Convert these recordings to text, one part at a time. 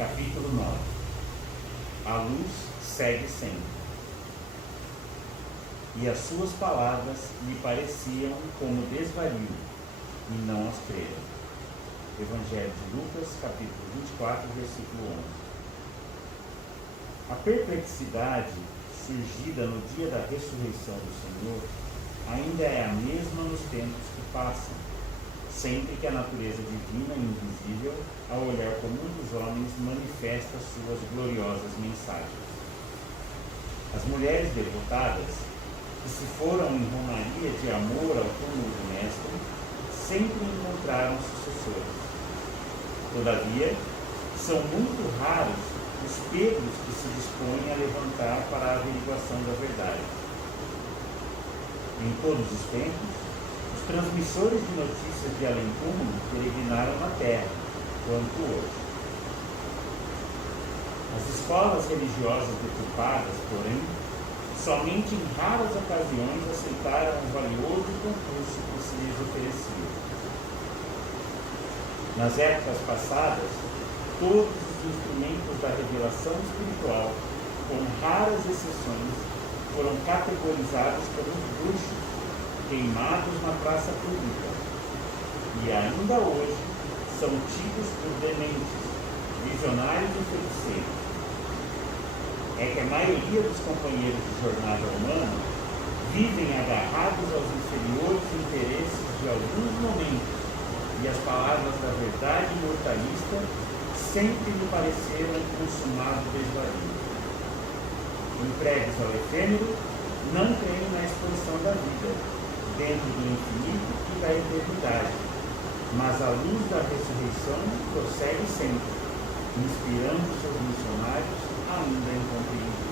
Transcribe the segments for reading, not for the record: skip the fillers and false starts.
Capítulo 9. A luz segue sempre. E as suas palavras lhe pareciam como desvario, e não as creram. Evangelho de Lucas, capítulo 24, versículo 11. A perplexidade surgida no dia da ressurreição do Senhor ainda é a mesma nos tempos que passam, sempre que a natureza divina e invisível, ao olhar comum dos homens, manifesta suas gloriosas mensagens. As mulheres devotadas, que se foram em romaria de amor ao túmulo do Mestre, sempre encontraram sucessores. Todavia, são muito raros os Pedros que se dispõem a levantar para a averiguação da verdade. Em todos os tempos, os transmissores de notícias de além-túmulo peregrinaram na terra, quanto hoje. As escolas religiosas deturpadas, porém, somente em raras ocasiões aceitaram o valioso concurso que se lhes oferecia. Nas épocas passadas, todos os instrumentos da revelação espiritual, com raras exceções, foram categorizados como bruxos, queimados na praça pública, e ainda hoje são tidos por dementes, visionários e feiticeiros. É que a maioria dos companheiros de jornada humana vivem agarrados aos inferiores interesses de alguns momentos, e as palavras da verdade mortalista sempre lhe pareceram um consumado desvario. Entregues ao efêmero, não creem na expansão da vida, dentro do infinito e da eternidade, mas a luz da ressurreição prossegue sempre, inspirando seus missionários ainda incompreendidos.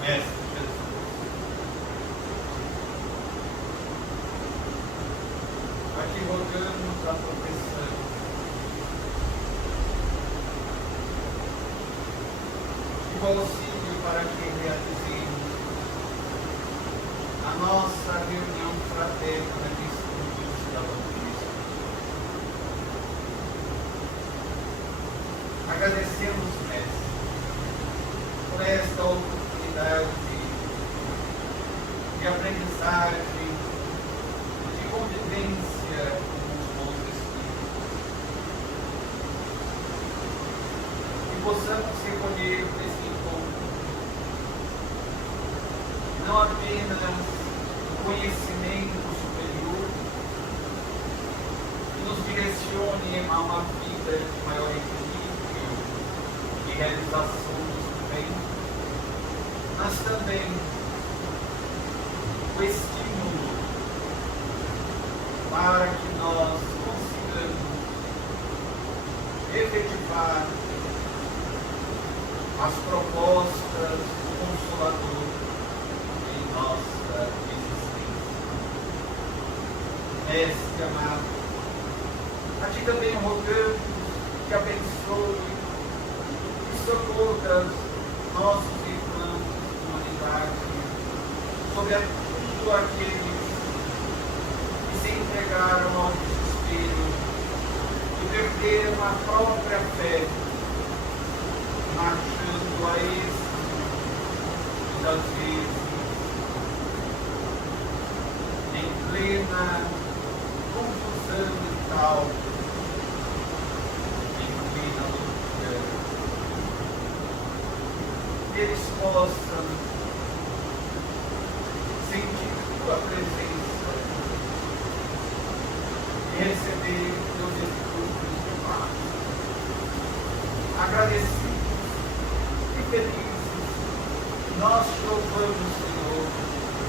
Mestre Jesus, aqui rogamos a proteção e o auxílio para que realizemos a nossa reunião fraterna de estudos da Batismo. Agradecemos, Mestre, por esta oportunidade de aprendizagem, de convivência com os bons espíritos. Que possamos recolher nesse encontro não apenas o conhecimento superior, que nos direcione a uma vida de maior equilíbrio e realização do bem, mas também o estímulo para que nós consigamos efetivar as propostas do Consolador em nossa existência. Mestre amado, a Ti também rogamos que abençoe e socorra nossos irmãos de humanidade, sobretudo aqueles que se entregaram ao desespero e perderam a própria fé, marchando a êxito, muitas vezes em plena confusão mental, em plena loucura. Eles possam sentir Tua presença e receber Teus espíritos de paz. Agradecidos e felizes, nós te louvamos, Senhor,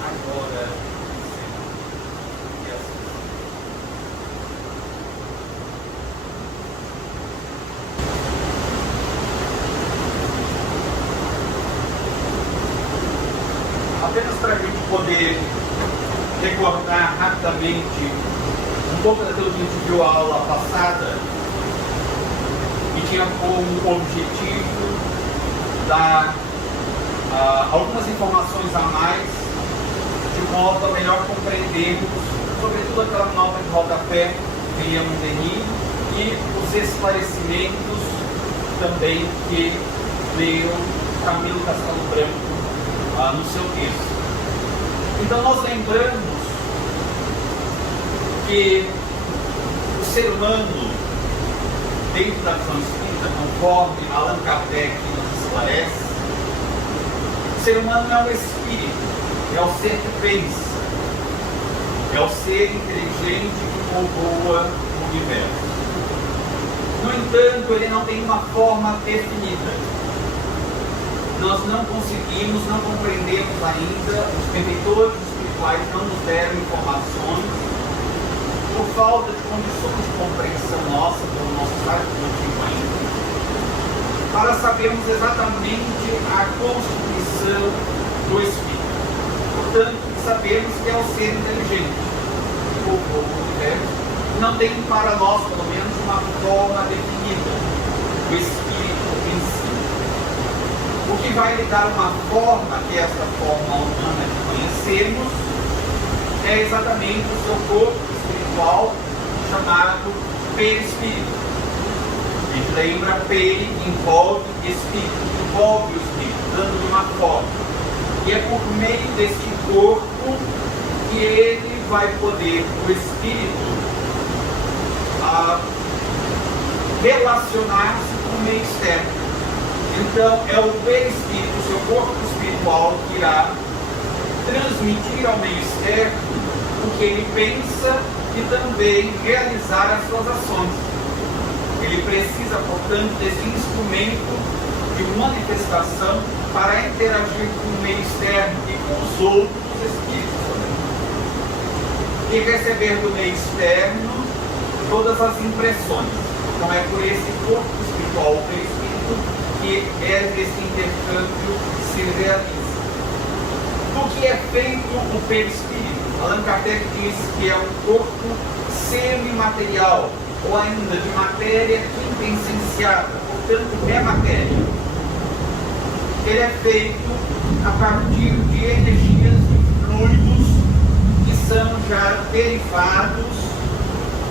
agora e sempre. E assim seja. Apenas para a gente poder recordar rapidamente um pouco daquilo que a gente viu a aula passada, que tinha como objetivo dar algumas informações a mais, de modo a melhor compreendermos, sobretudo aquela nota de rodapé, William Denis, e os esclarecimentos também que leu Camilo Castelo Branco no seu texto. Então nós lembramos que o ser humano, dentro da visão espírita, conforme Allan Kardec nos esclarece, o ser humano é um espírito, é o ser que pensa, é o ser inteligente que povoa o universo. No entanto, ele não tem uma forma definida. Nós não conseguimos, não compreendemos ainda, os benfeitores espirituais não nos deram informações, por falta de condições de compreensão nossa, pelo nosso estado evolutivo ainda, para sabermos exatamente a constituição do Espírito. Portanto, sabemos que é o ser inteligente, que povoa o universo, não tem para nós, pelo menos, uma forma definida do Espírito em si. O que vai lhe dar uma forma, que é esta forma humana que conhecemos, é exatamente o seu corpo espiritual, chamado perispírito. A gente lembra, peri envolve espírito, envolve o espírito, dando-lhe uma forma. E é por meio deste corpo que ele vai poder, o espírito, relacionar-se com o meio externo. Então, é o perispírito, o seu corpo espiritual, que irá transmitir ao meio externo o que ele pensa e também realizar as suas ações. Ele precisa, portanto, desse instrumento de manifestação para interagir com o meio externo e com os outros espíritos também. E receber do meio externo todas as impressões. Então é por esse corpo espiritual, o perispírito, que esse intercâmbio se realiza. Do que é feito o perispírito? Allan Kardec diz que é um corpo semimaterial, ou ainda de matéria quintessenciada, portanto é matéria. Ele é feito a partir de energias e fluidos que são já derivados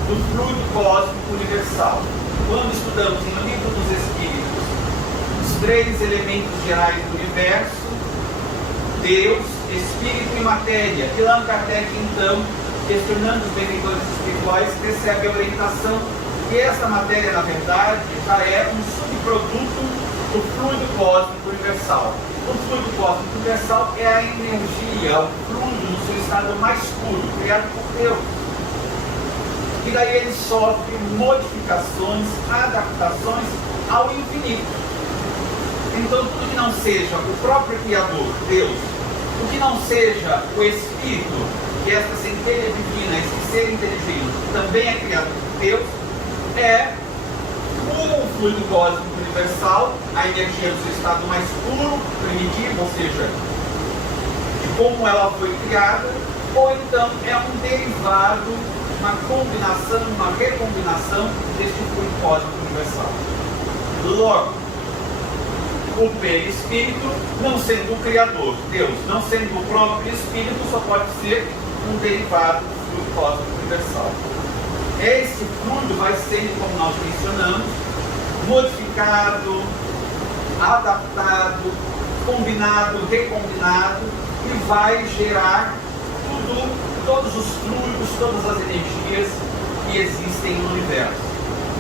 do fluido cósmico universal. Quando estudamos no livro dos Espíritos os três elementos gerais do universo, Deus, Espírito e Matéria, e Allan Kardec, então, questionando os benfeitores espirituais, recebe a orientação que essa matéria, na verdade, já é um subproduto do fluido cósmico universal. O fluido cósmico universal é a energia, o fluido no seu estado mais puro, criado por Deus. E daí ele sofre modificações, adaptações ao infinito. Então, tudo que não seja o próprio Criador, Deus, o que não seja o Espírito, que é esta centelha divina, esse ser inteligente, que também é criado por Deus, é o fluido cósmico universal, a energia do seu estado mais puro, primitivo, ou seja, de como ela foi criada, ou então é um derivado, uma combinação, uma recombinação deste fluido cósmico universal. Logo, o perispírito, não sendo o Criador, Deus, não sendo o próprio Espírito, só pode ser um derivado do fluido cósmico universal. Esse fluido vai sendo, como nós mencionamos, modificado, adaptado, combinado, recombinado, e vai gerar todos os fluidos, todas as energias que existem no universo.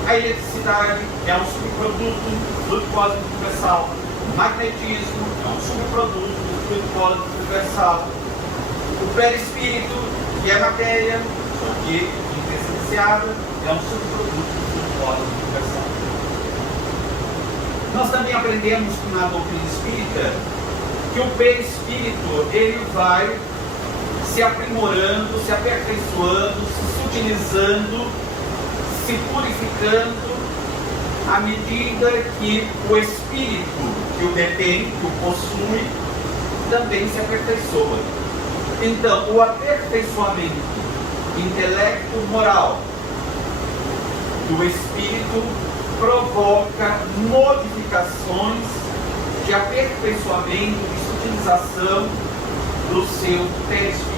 A eletricidade é um subproduto do fluido cósmico universal. O magnetismo é um subproduto do fluido cósmico universal. O perispírito, que é matéria, só que quintessenciada, é um subproduto do fluido cósmico universal. Nós também aprendemos na doutrina espírita que o perispírito ele vai se aprimorando, se aperfeiçoando, se sutilizando, se purificando à medida que o espírito que o detém, que o possui, também se aperfeiçoa. Então, o aperfeiçoamento intelecto-moral do espírito provoca modificações de aperfeiçoamento, de sutilização do seu perispírito.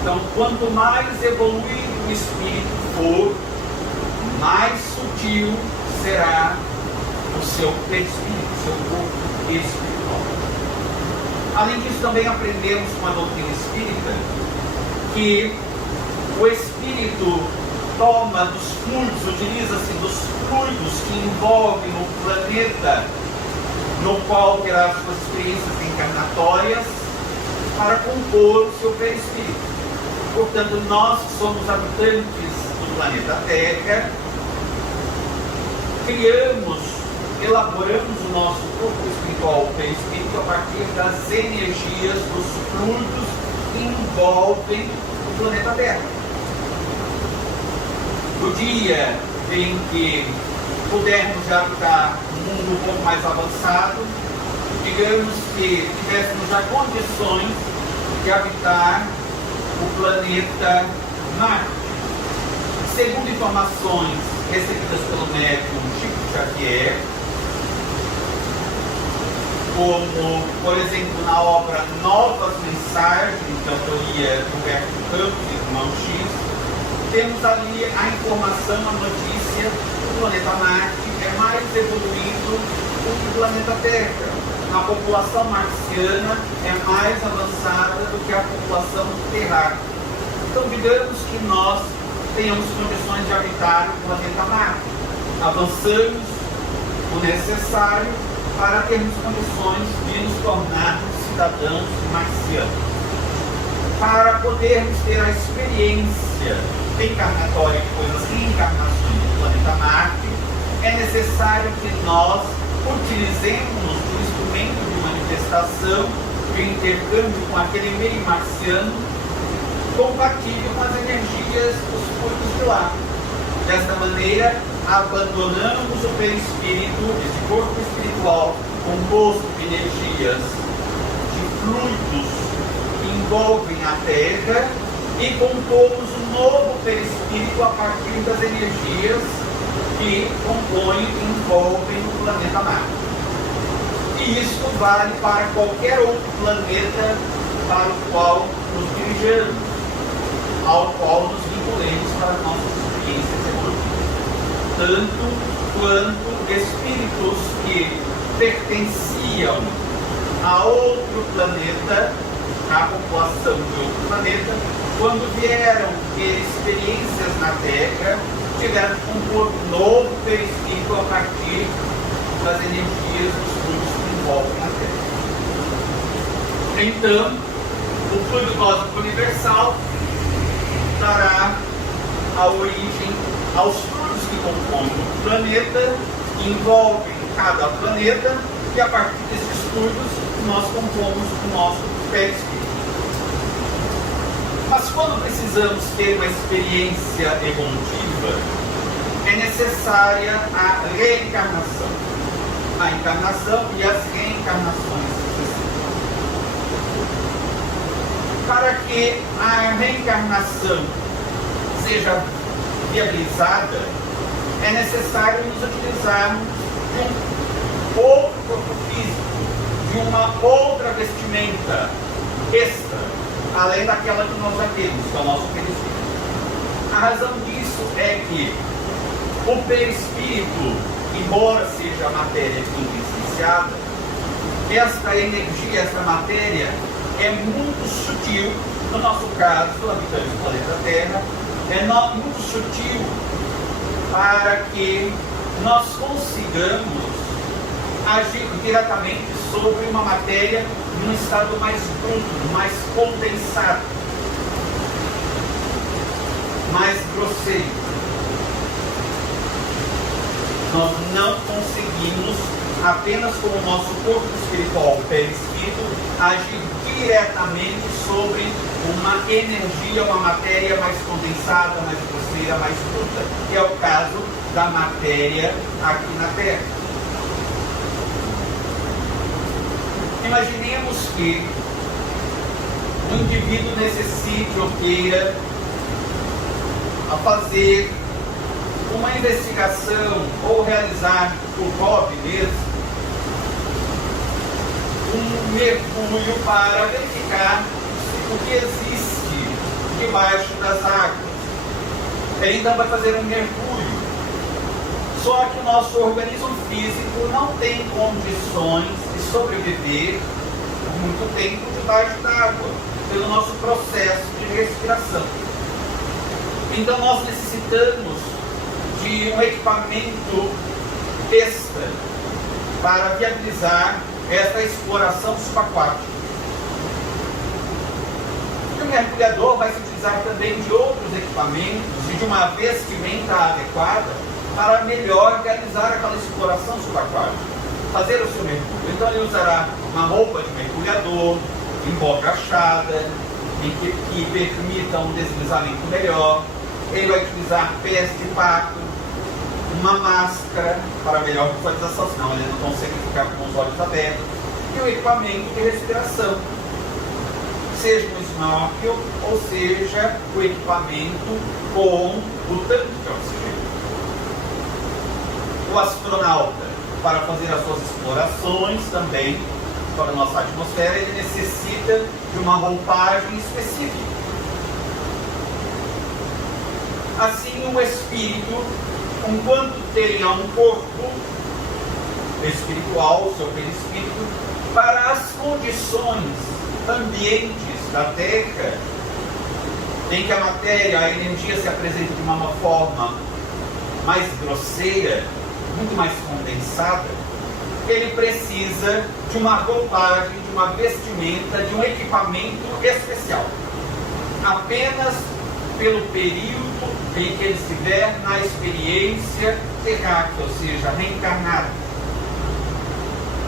Então, quanto mais evoluído o espírito for, sutil será o seu perispírito, seu corpo espiritual. Além disso, também aprendemos com a doutrina espírita que o espírito toma dos fluidos, utiliza-se dos fluidos que envolvem o planeta no qual terá suas experiências encarnatórias para compor o seu perispírito. Portanto, nós que somos habitantes do planeta Terra, elaboramos o nosso corpo espiritual, o perispírito, a partir das energias dos fluidos que envolvem o planeta Terra. No dia em que pudermos habitar um mundo um pouco mais avançado, digamos que tivéssemos já condições de habitar o planeta Marte. Segundo informações recebidas pelo médium Chico Xavier, como, por exemplo, na obra Novas Mensagens, de autoria de Humberto Campos e Irmão X, temos ali a informação, a notícia que o planeta Marte é mais evoluído do que o planeta Terra. A população marciana é mais avançada do que a população terráquea. Então, digamos que nós tenhamos condições de habitar o planeta Marte. Avançamos o necessário para termos condições de nos tornarmos cidadãos marcianos. Para podermos ter a experiência encarnatória de coisas reencarnações do planeta Marte, é necessário que nós utilizemos o instrumento de manifestação, de intercâmbio com aquele meio marciano, compatível com as energias dos fluidos de lá. Desta maneira, abandonamos o perispírito, esse corpo espiritual composto de energias, de fluidos que envolvem a Terra, e compomos um novo perispírito a partir das energias que compõem e envolvem o planeta Marte. E isto vale para qualquer outro planeta para o qual nos dirigimos, ao qual nos vinculemos para as nossas experiências evolutivas. Tanto quanto espíritos que pertenciam a outro planeta, a população de outro planeta, quando vieram ter experiências na Terra, tiveram que compor um novo perispírito a partir das energias dos fluidos que envolvem a Terra. Então, o fluido cósmico universal dará a origem aos fluidos que compõem o planeta, que envolvem cada planeta, e a partir desses fluidos nós compomos o nosso perispírito. Mas quando precisamos ter uma experiência evolutiva, é necessária a reencarnação. A encarnação e as reencarnações sucessivas. Para que a reencarnação seja viabilizada, é necessário nos utilizarmos de um outro corpo físico, de uma outra vestimenta extra, além daquela que nós já temos, que é o nosso perispírito. A razão disso é que o perispírito, embora seja a matéria quintessenciada, esta energia, esta matéria é muito sutil, no nosso caso, habitantes do planeta Terra, é muito sutil para que nós consigamos agir diretamente sobre uma matéria num estado mais bruto, mais condensado, mais grosseiro. Nós não conseguimos, apenas com o nosso corpo espiritual, o perispírito, agir diretamente sobre uma energia, uma matéria mais condensada, mais grosseira, mais bruta, que é o caso da matéria aqui na Terra. Imaginemos que um indivíduo necessite ou queira fazer uma investigação ou realizar por hobby mesmo um mergulho para verificar o que existe debaixo das águas. Ele então vai fazer um mergulho Só que o nosso organismo físico não tem condições de sobreviver por muito tempo debaixo d'água, pelo nosso processo de respiração. Então nós necessitamos de um equipamento extra para viabilizar essa exploração subaquática. E o mergulhador vai se utilizar também de outros equipamentos e de uma vestimenta adequada para melhor realizar aquela exploração subaquática, fazer o seu mergulho. Então ele usará uma roupa de mergulhador, emborrachada, que permita um deslizamento melhor. Ele vai utilizar pés de pato, uma máscara para melhor visualização, senão ele não consegue ficar com os olhos abertos, e o equipamento de respiração, seja um snorkel ou seja o equipamento com o tanque de oxigênio. O astronauta, para fazer as suas explorações também para a nossa atmosfera, ele necessita de uma roupagem específica. Assim, o espírito, enquanto tenha um corpo espiritual, o seu perispírito, para as condições ambientes da Terra, em que a matéria, a energia se apresenta de uma forma mais grosseira, muito mais condensada, ele precisa de uma roupagem, de uma vestimenta, de um equipamento especial. Apenas pelo período em que ele estiver na experiência terráquea, ou seja, reencarnado.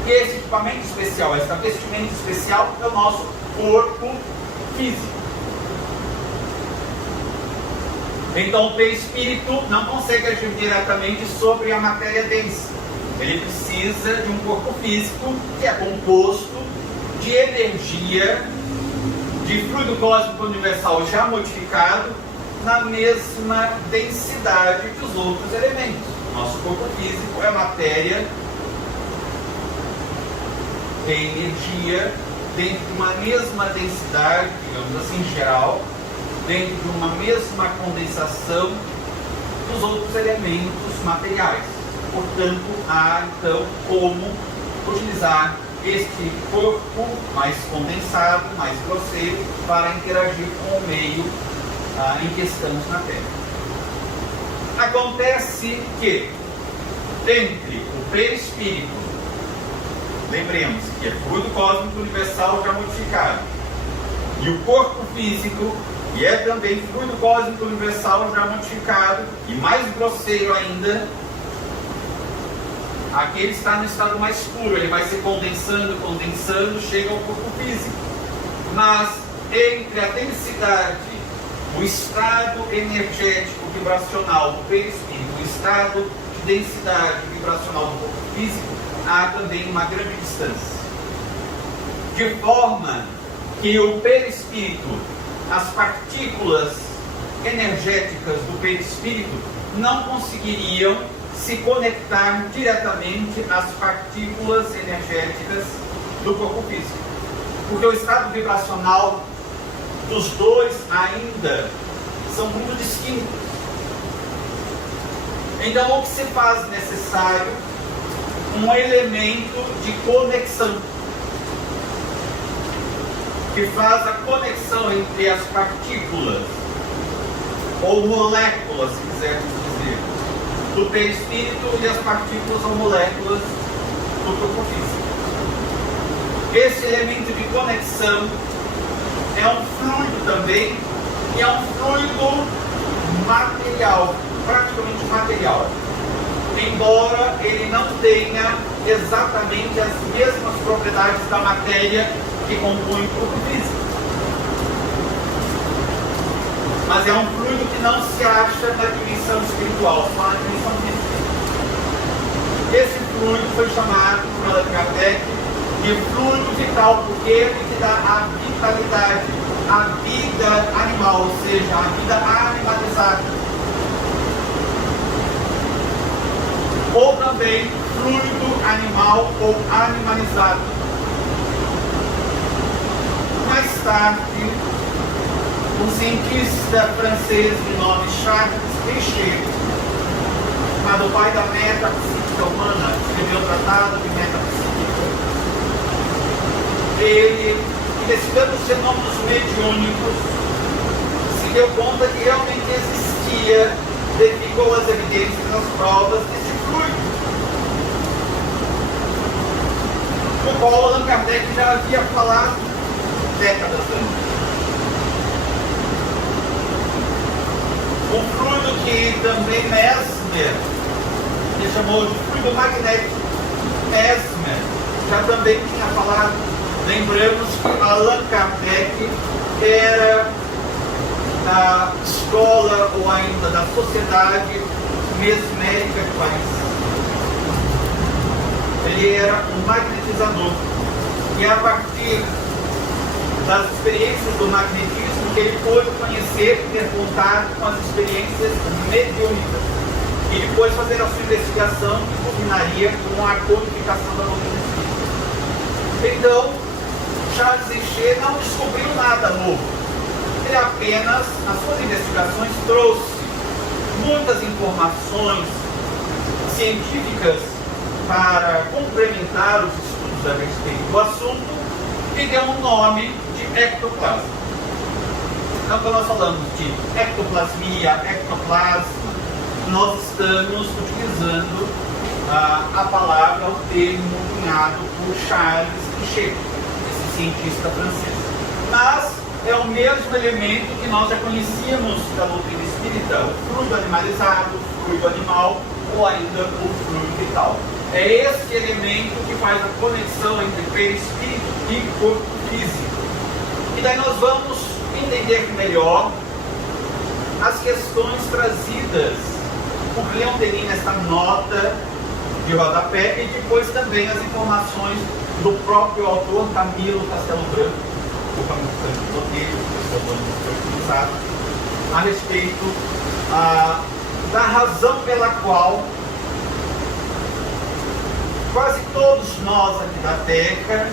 E esse equipamento especial, essa vestimenta especial é o nosso corpo físico. Então o perispírito não consegue agir diretamente sobre a matéria densa. Ele precisa de um corpo físico que é composto de energia, de fluido cósmico universal já modificado na mesma densidade dos outros elementos. Nosso corpo físico é matéria e energia dentro de uma mesma densidade, digamos assim, geral, dentro de uma mesma condensação dos outros elementos materiais. Portanto, há então como utilizar este corpo mais condensado, mais grosseiro, para interagir com o meio em que estamos na Terra. Acontece que, entre o perispírito, lembremos que é fluido cósmico universal já modificado, e o corpo físico, que é também fluido cósmico universal já modificado, e mais grosseiro ainda, aqui ele está no estado mais puro, ele vai se condensando, chega ao corpo físico. Mas entre a densidade, o estado energético vibracional do perispírito, o estado de densidade vibracional do corpo físico, há também uma grande distância. De forma que o perispírito, as partículas energéticas do perispírito não conseguiriam se conectar diretamente às partículas energéticas do corpo físico. Porque o estado vibracional dos dois ainda são muito distintos. Então, o que se faz necessário? Um elemento de conexão, que faz a conexão entre as partículas, ou moléculas, se quisermos dizer, do perispírito e as partículas ou moléculas do corpo físico. Esse elemento de conexão é um fluido também, e é um fluido material, praticamente material, embora ele não tenha exatamente as mesmas propriedades da matéria que compõe o corpo físico. Mas é um fluido que não se acha na dimensão espiritual, só na dimensão física. Esse fluido foi chamado por Allan Kardec de fluido vital, porque ele que dá a vitalidade, a vida animal, ou seja, a vida animalizada. Ou também fluido animal ou animalizado. Mais tarde, um cientista francês de nome Charles Richer, chamado pai da metapsíquica humana, escreveu o Tratado de Metapsíquica. Ele, investigando os fenômenos mediúnicos, se deu conta que realmente existia, devido às evidências e às provas, desse fluido, o qual Allan Kardec já havia falado décadas antes. Um fluido que também Mesmer, ele chamou de fluido magnético. Mesmer já também tinha falado. Lembramos que Allan Kardec era da escola ou ainda da sociedade mesmérica de Paris. Ele era um magnetizador. E a partir das experiências do magnetismo que ele pôde conhecer e ter contato com as experiências mediúnicas. E depois fazer a sua investigação que culminaria com a codificação da doutrina espírita. Então, Charles Richer não descobriu nada novo. Ele apenas, nas suas investigações, trouxe muitas informações científicas para complementar os estudos a respeito do assunto e deu um nome de ectoplasma. Então, quando nós falamos de ectoplasmia, ectoplasma, nós estamos utilizando a palavra, o termo cunhado por Charles Richer, esse cientista francês. Mas é o mesmo elemento que nós já conhecíamos da doutrina espírita, o fluido animalizado, o fluido animal ou ainda o fluido vital. É esse elemento que faz a conexão entre perispírito e corpo físico. E daí nós vamos entender melhor as questões trazidas por Leon Denis nesta nota de rodapé e depois também as informações do próprio autor Camilo Castelo Branco, o Camilo utilizado, a respeito da razão pela qual quase todos nós aqui da Terra,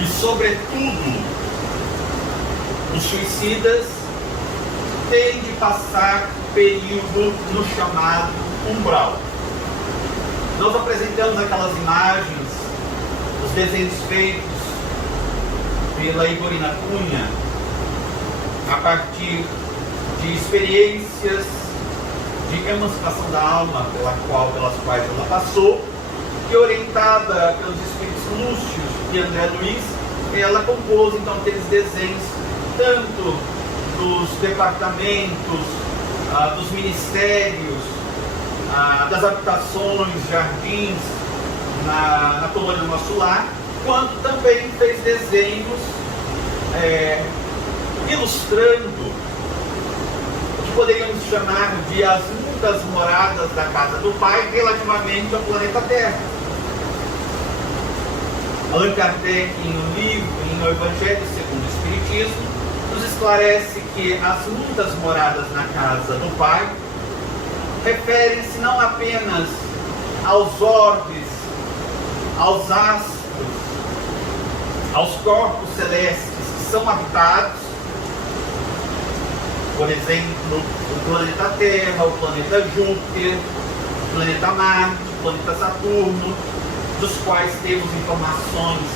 e sobretudo os suicidas, têm de passar período no chamado umbral. Nós apresentamos aquelas imagens, os desenhos feitos pela Igorina Cunha, a partir de experiências de emancipação da alma pelas quais ela passou, e orientada pelos espíritos lúcidos de André Luiz, ela compôs então aqueles desenhos tanto dos departamentos, dos ministérios, das habitações, jardins na colônia do nosso lar, quanto também fez desenhos ilustrando o que poderíamos chamar de as muitas moradas da casa do Pai relativamente ao planeta Terra. Allan Kardec, em um livro, em O Evangelho segundo o Espiritismo, nos esclarece que as muitas moradas na casa do Pai referem-se não apenas aos orbes, aos astros, aos corpos celestes que são habitados, por exemplo, o planeta Terra, o planeta Júpiter, o planeta Marte, o planeta Saturno, dos quais temos informações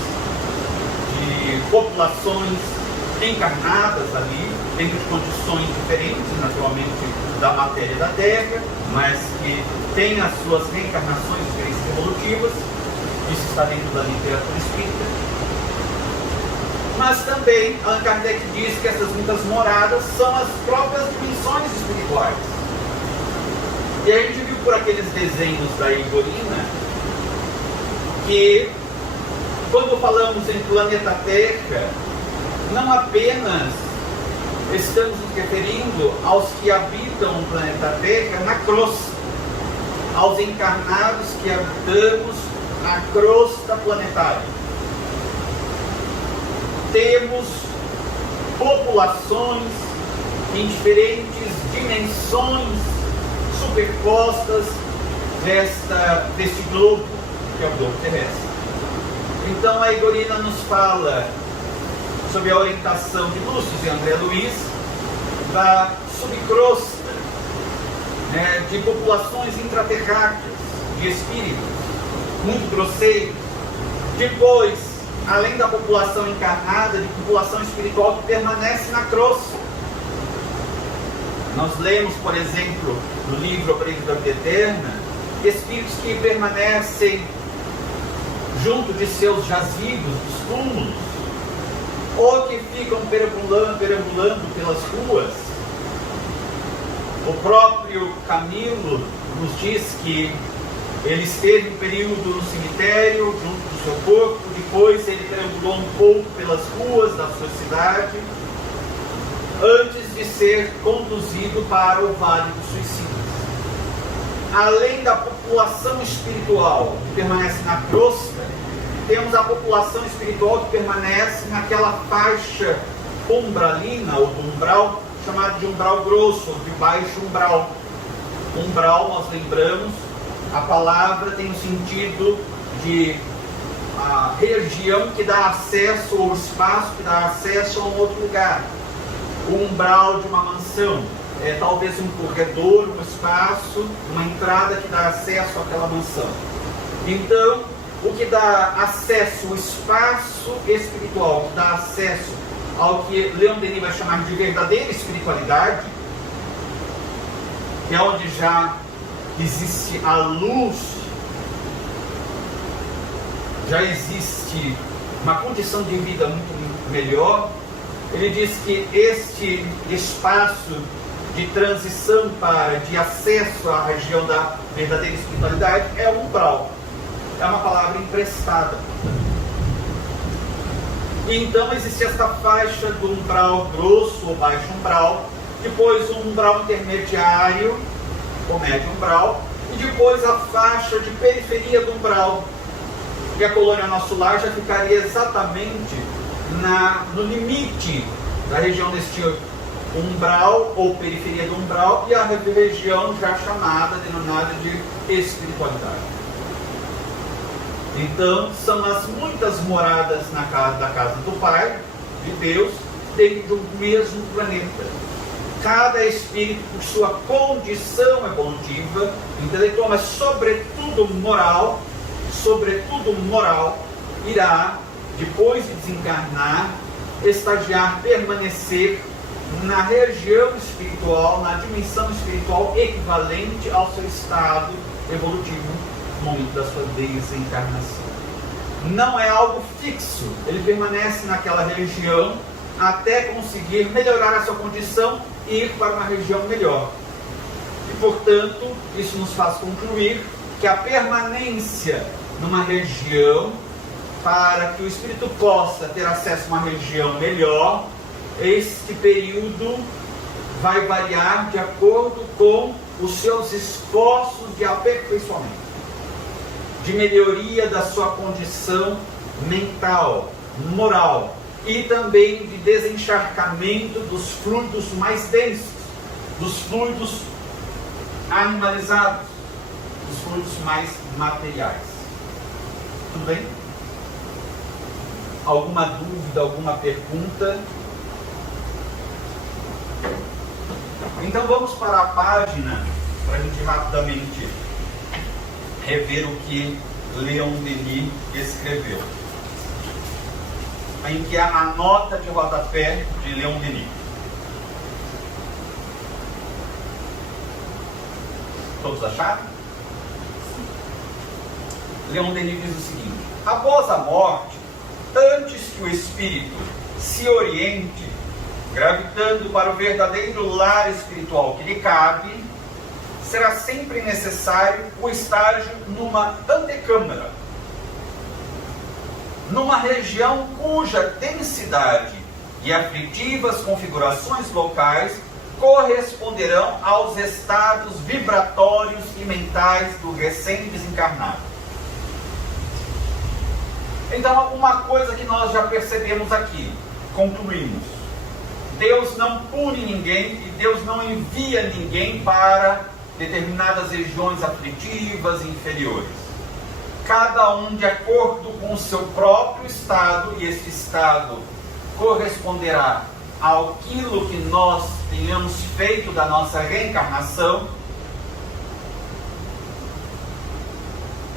de populações encarnadas ali, dentro de condições diferentes, naturalmente, da matéria da Terra, mas que têm as suas reencarnações, experiências evolutivas. Isso está dentro da literatura espírita. Mas também Allan Kardec diz que essas muitas moradas são as próprias dimensões espirituais. E a gente viu por aqueles desenhos da Igorina que, quando falamos em planeta Terra, não apenas estamos nos referindo aos que habitam o planeta Terra na crosta, aos encarnados que habitamos a crosta planetária. Temos populações em diferentes dimensões superpostas deste globo, que é o globo terrestre. Então a Igorina nos fala, sob a orientação de Lúcio e André Luiz, da subcrosta, de populações intraterráqueas, de espíritos muito grosseiros. Depois, além da população encarnada, de população espiritual que permanece na crosta. Nós lemos, por exemplo, no livro A Preço da Vida Eterna, espíritos que permanecem junto de seus jazidos, dos túmulos, ou que ficam perambulando pelas ruas. O próprio Camilo nos diz que ele esteve um período no cemitério, junto do seu corpo, depois ele perambulou um pouco pelas ruas da sua cidade, antes de ser conduzido para o Vale dos Suicidas. Além da população espiritual que permanece na crosta, temos a população espiritual que permanece naquela faixa umbralina, ou do umbral, chamado de umbral grosso, ou de baixo umbral. Umbral, nós lembramos, a palavra tem o sentido de a região que dá acesso, ou espaço que dá acesso a um outro lugar. O umbral de uma mansão é talvez um corredor, um espaço, uma entrada que dá acesso àquela mansão. Então, o que dá acesso, o espaço espiritual, que dá acesso ao que Leon Denis vai chamar de verdadeira espiritualidade, que é onde já existe a luz, já existe uma condição de vida muito melhor. Ele diz que este espaço de transição de acesso à região da verdadeira espiritualidade é o umbral. É uma palavra emprestada. Então existe esta faixa do umbral grosso ou baixo umbral, depois um umbral intermediário, ou médio umbral, e depois a faixa de periferia do umbral. E a colônia Nosso Lar já ficaria exatamente no limite da região deste umbral ou periferia do umbral e a região já denominada de espiritualidade. Então, são as muitas moradas da casa do Pai, de Deus, dentro do mesmo planeta. Cada espírito, por sua condição evolutiva, intelectual, mas sobretudo moral, irá, depois de desencarnar, estagiar, permanecer na região espiritual, na dimensão espiritual equivalente ao seu estado evolutivo no momento da sua desencarnação. Não é algo fixo, ele permanece naquela região até conseguir melhorar a sua condição e ir para uma região melhor. E, portanto, isso nos faz concluir que a permanência numa região, para que o espírito possa ter acesso a uma região melhor, este período vai variar de acordo com os seus esforços de aperfeiçoamento, de melhoria da sua condição mental, moral, e também de desencharcamento dos fluidos mais densos, dos fluidos animalizados, dos fluidos mais materiais. Tudo bem? Alguma dúvida, alguma pergunta? Então vamos para a página, para a gente rapidamente rever o que Leon Denis escreveu. Em que há a nota de rodapé de Leon Denis. Todos acharam? Leon Denis diz o seguinte: após a morte, antes que o espírito se oriente, gravitando para o verdadeiro lar espiritual que lhe cabe, será sempre necessário o estágio numa antecâmara, numa região cuja densidade e aflitivas configurações locais corresponderão aos estados vibratórios e mentais do recém-desencarnado. Então, uma coisa que nós já percebemos aqui, concluímos: Deus não pune ninguém e Deus não envia ninguém para determinadas regiões aflitivas e inferiores. Cada um de acordo com o seu próprio estado, e este estado corresponderá àquilo que nós tenhamos feito da nossa reencarnação,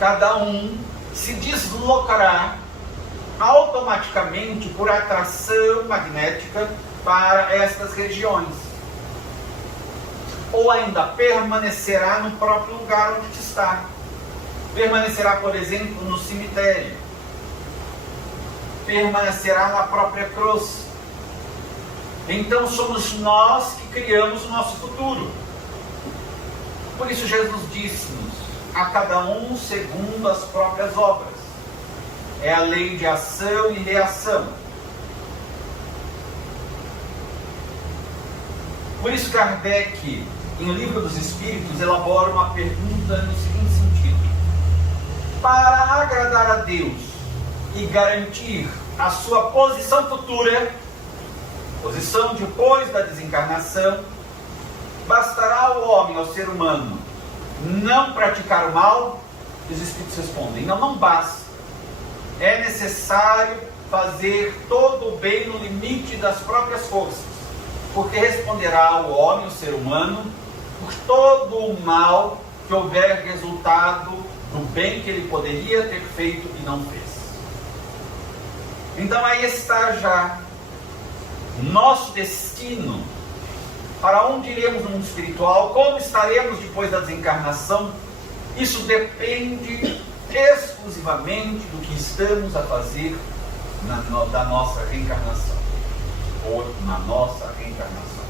cada um se deslocará automaticamente por atração magnética para estas regiões. Ou ainda permanecerá no próprio lugar onde está. Permanecerá, por exemplo, no cemitério. Permanecerá na própria cruz. Então somos nós que criamos o nosso futuro. Por isso Jesus disse-nos: a cada um segundo as próprias obras. É a lei de ação e reação. Por isso Kardec, em O Livro dos Espíritos, elabora uma pergunta no seguinte sentido: para agradar a Deus e garantir a sua posição futura, posição depois da desencarnação, bastará ao homem, ao ser humano, não praticar o mal? Os Espíritos respondem: não basta. É necessário fazer todo o bem no limite das próprias forças, porque responderá ao homem, o ser humano, por todo o mal que houver resultado do bem que ele poderia ter feito e não fez. Então aí está já nosso destino. Para onde iremos no mundo espiritual, como estaremos depois da desencarnação, isso depende exclusivamente do que estamos a fazer da nossa reencarnação, ou na nossa reencarnação.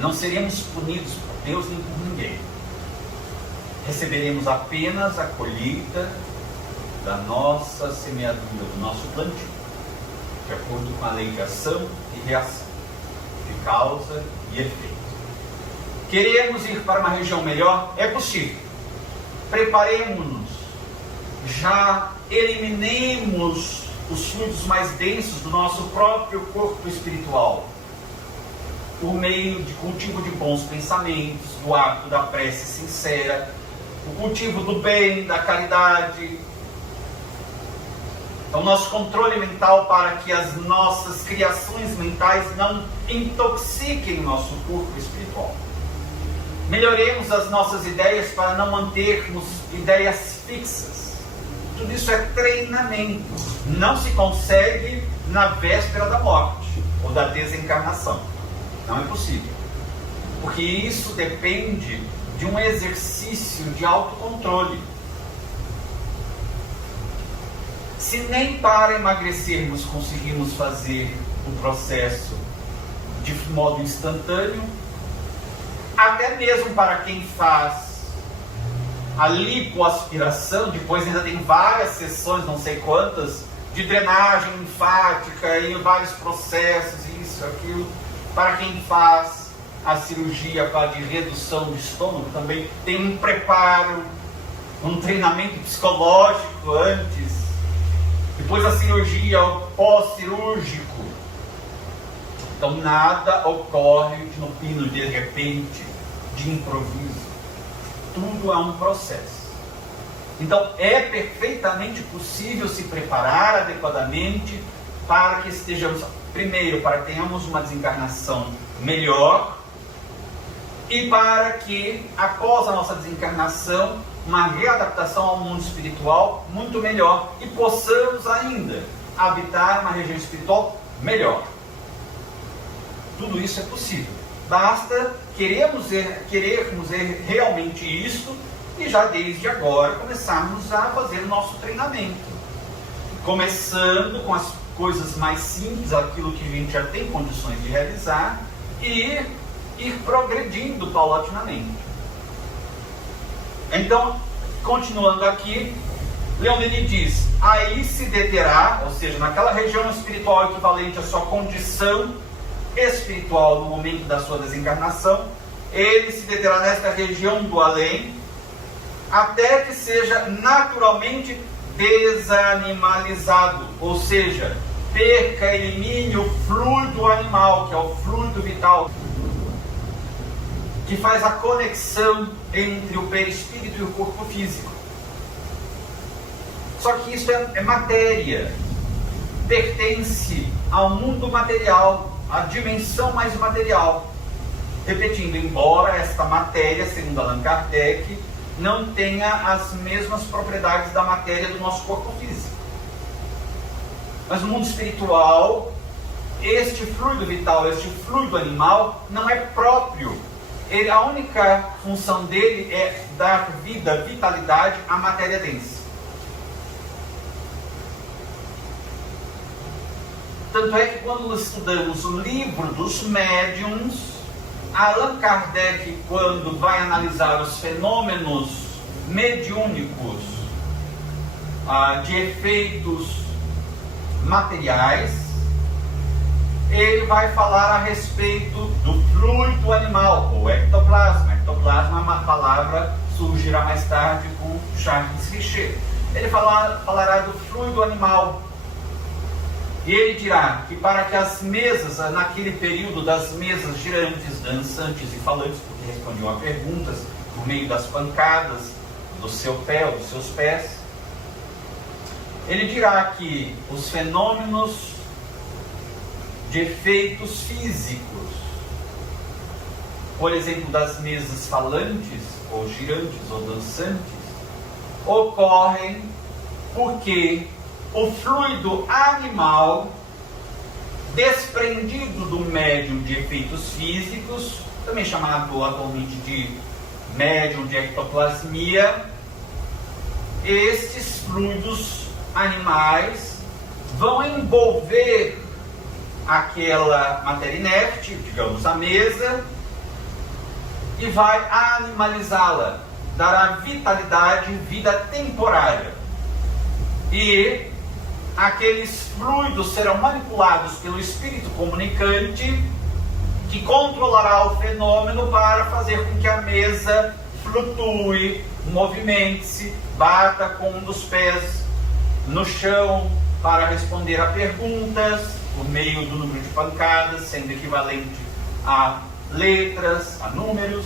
Não seremos punidos por Deus nem por ninguém. Receberemos apenas a colheita da nossa semeadura, do nosso plantio, de acordo com a lei de ação e reação, de causa e efeito. Queremos ir para uma região melhor? É possível. Preparemos-nos, já eliminemos os fluidos mais densos do nosso próprio corpo espiritual, por meio de cultivo de bons pensamentos, do hábito da prece sincera, o cultivo do bem, da caridade. Então, nosso controle mental para que as nossas criações mentais não intoxiquem o nosso corpo espiritual. Melhoremos as nossas ideias para não mantermos ideias fixas. Tudo isso é treinamento. Não se consegue na véspera da morte ou da desencarnação. Não é possível. Porque isso depende de um exercício de autocontrole. Se nem para emagrecermos conseguimos fazer o processo de modo instantâneo, até mesmo para quem faz a lipoaspiração, depois ainda tem várias sessões, não sei quantas, de drenagem linfática e vários processos, isso, aquilo. Para quem faz a cirurgia de redução do estômago, também tem um preparo, um treinamento psicológico antes. Depois a cirurgia, o pós-cirúrgico. Então nada ocorre no pino de repente, de improviso. Tudo é um processo. Então é perfeitamente possível se preparar adequadamente para que estejamos, primeiro, para que tenhamos uma desencarnação melhor e para que, após a nossa desencarnação, uma readaptação ao mundo espiritual muito melhor e possamos ainda habitar uma região espiritual melhor. Tudo isso é possível. Basta querermos realmente isso e já desde agora começarmos a fazer o nosso treinamento. Começando com as coisas mais simples, aquilo que a gente já tem condições de realizar e ir progredindo paulatinamente. Então, continuando aqui, Leon Denis diz: aí se deterá, ou seja, naquela região espiritual equivalente à sua condição espiritual no momento da sua desencarnação, ele se deterá nesta região do além, até que seja naturalmente desanimalizado, ou seja, perca, elimine o fluido animal, que é o fluido vital, que faz a conexão entre o perispírito e o corpo físico. Só que isso é matéria, pertence ao mundo material, à dimensão mais material. Repetindo, embora esta matéria, segundo Allan Kardec, não tenha as mesmas propriedades da matéria do nosso corpo físico. Mas no mundo espiritual, este fluido vital, este fluido animal, não é próprio. A única função dele é dar vida, vitalidade à matéria densa. Tanto é que quando estudamos o livro dos médiuns, Allan Kardec, quando vai analisar os fenômenos mediúnicos de efeitos materiais, ele vai falar a respeito do fluido animal, ou ectoplasma. Ectoplasma é uma palavra que surgirá mais tarde com Charles Richer. Ele falará do fluido animal. E ele dirá que para que as mesas, naquele período das mesas girantes, dançantes e falantes, porque respondiam a perguntas por meio das pancadas do seu pé ou dos seus pés, ele dirá que os fenômenos de efeitos físicos, por exemplo, das mesas falantes, ou girantes, ou dançantes, ocorrem porque o fluido animal desprendido do médium de efeitos físicos, também chamado atualmente de médium de ectoplasmia, estes fluidos animais vão envolver aquela matéria inerte, digamos a mesa, e vai animalizá-la, dará vitalidade, vida temporária. E aqueles fluidos serão manipulados pelo espírito comunicante, que controlará o fenômeno para fazer com que a mesa flutue, movimente-se, bata com um dos pés no chão para responder a perguntas, por meio do número de pancadas, sendo equivalente a letras, a números.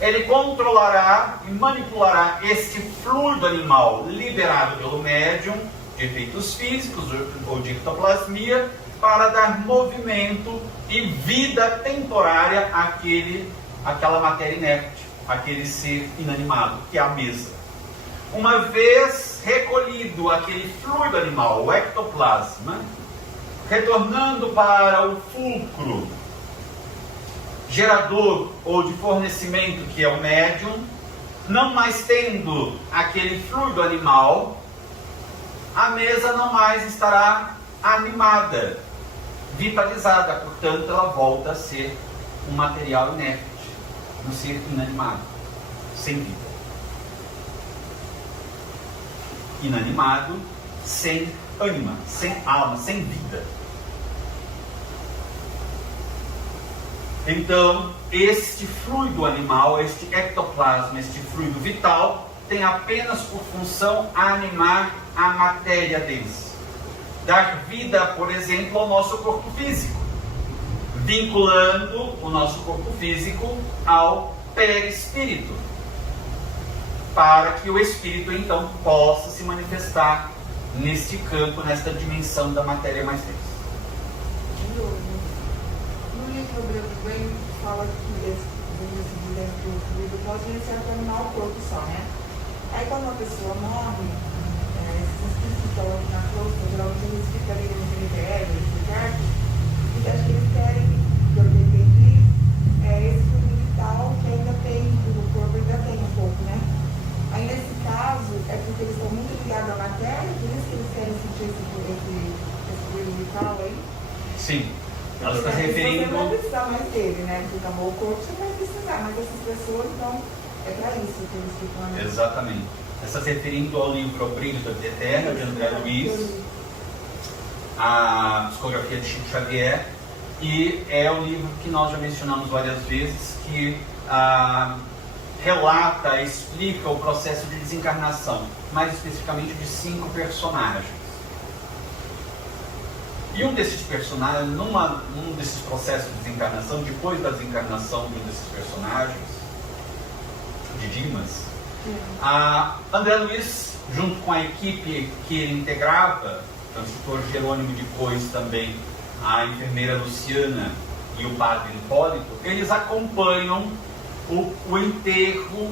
Ele controlará e manipulará este fluido animal liberado pelo médium de efeitos físicos ou de ectoplasmia para dar movimento e vida temporária àquela matéria inerte, àquele ser inanimado, que é a mesa. Uma vez recolhido aquele fluido animal, o ectoplasma, retornando para o fulcro gerador ou de fornecimento, que é o médium, não mais tendo aquele fluido animal, a mesa não mais estará animada, vitalizada, portanto ela volta a ser um material inerte, um ser inanimado, sem vida. Inanimado, sem ânima, sem alma, sem vida. Então, este fluido animal, este ectoplasma, este fluido vital, tem apenas por função animar a matéria densa. Dar vida, por exemplo, ao nosso corpo físico, vinculando o nosso corpo físico ao perispírito, para que o espírito então possa se manifestar neste campo, nesta dimensão da matéria mais densa. No livro Branco Bem fala que o fluido pode iniciar para animar o corpo só, né? Aí quando uma pessoa morre, esses espíritos que estão aqui na crosta, geralmente eles ficam ali no cemitério, e acho que eles querem, pelo que eu entendi, esse fluido vital que ainda tem, o corpo ainda tem um pouco, né? Aí nesse caso, é porque eles estão muito ligados à matéria, por isso que eles querem sentir esse fluido vital aí? Sim. Ela está se referindo... Você não vai precisar mais dele, né? Porque acabou o corpo, você não vai precisar, mas essas pessoas, então, é para isso que eles ficam ali. Exatamente. Está se referindo ao livro O Brilho da Vida Eterna, de André Luiz, a psicografia de Chico Xavier, e é um livro que nós já mencionamos várias vezes, que relata, explica o processo de desencarnação, mais especificamente de 5 personagens. E um desses personagens, num desses processos de desencarnação, depois da desencarnação de um desses personagens, de Dimas, André Luiz, junto com a equipe que ele integrava, o instrutor Jerônimo, depois também a enfermeira Luciana e o padre Hipólito, eles acompanham o enterro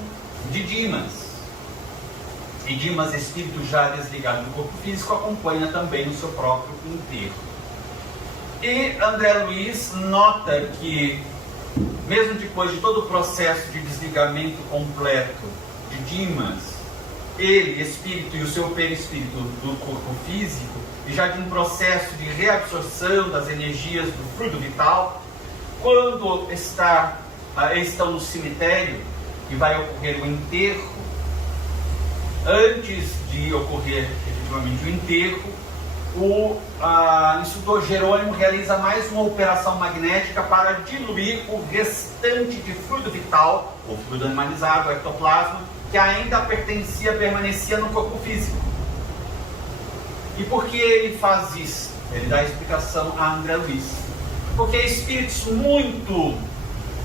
de Dimas. E Dimas, espírito já desligado do corpo físico, acompanha também o seu próprio enterro. E André Luiz nota que, mesmo depois de todo o processo de desligamento completo de Dimas, ele, espírito, e o seu perispírito do corpo físico, e já de um processo de reabsorção das energias do fluido vital, quando estão no cemitério e vai ocorrer o enterro, antes de ocorrer efetivamente o enterro, o instrutor Jerônimo realiza mais uma operação magnética para diluir o restante de fluido vital, ou fluido animalizado, o ectoplasma, que ainda permanecia no corpo físico. E por que ele faz isso? Ele dá a explicação a André Luiz. Porque espíritos muito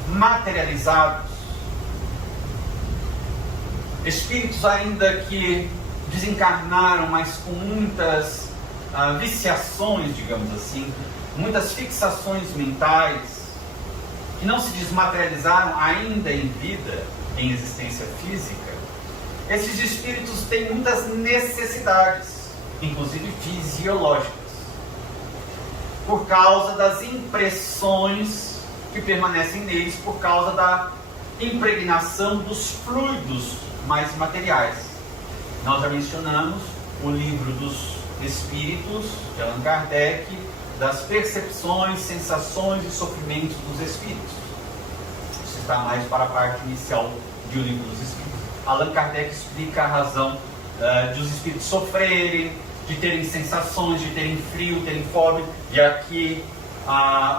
materializados, espíritos ainda que desencarnaram, mas com muitas viciações, digamos assim, muitas fixações mentais, que não se desmaterializaram ainda em vida, em existência física, esses espíritos têm muitas necessidades, inclusive fisiológicas, por causa das impressões que permanecem neles, por causa da impregnação dos fluidos mais materiais. Nós já mencionamos o livro dos Espíritos, de Allan Kardec, das percepções, sensações e sofrimentos dos espíritos. Isso está mais para a parte inicial do livro dos Espíritos. Allan Kardec explica a razão de os espíritos sofrerem, de terem sensações, de terem frio, terem fome, e aqui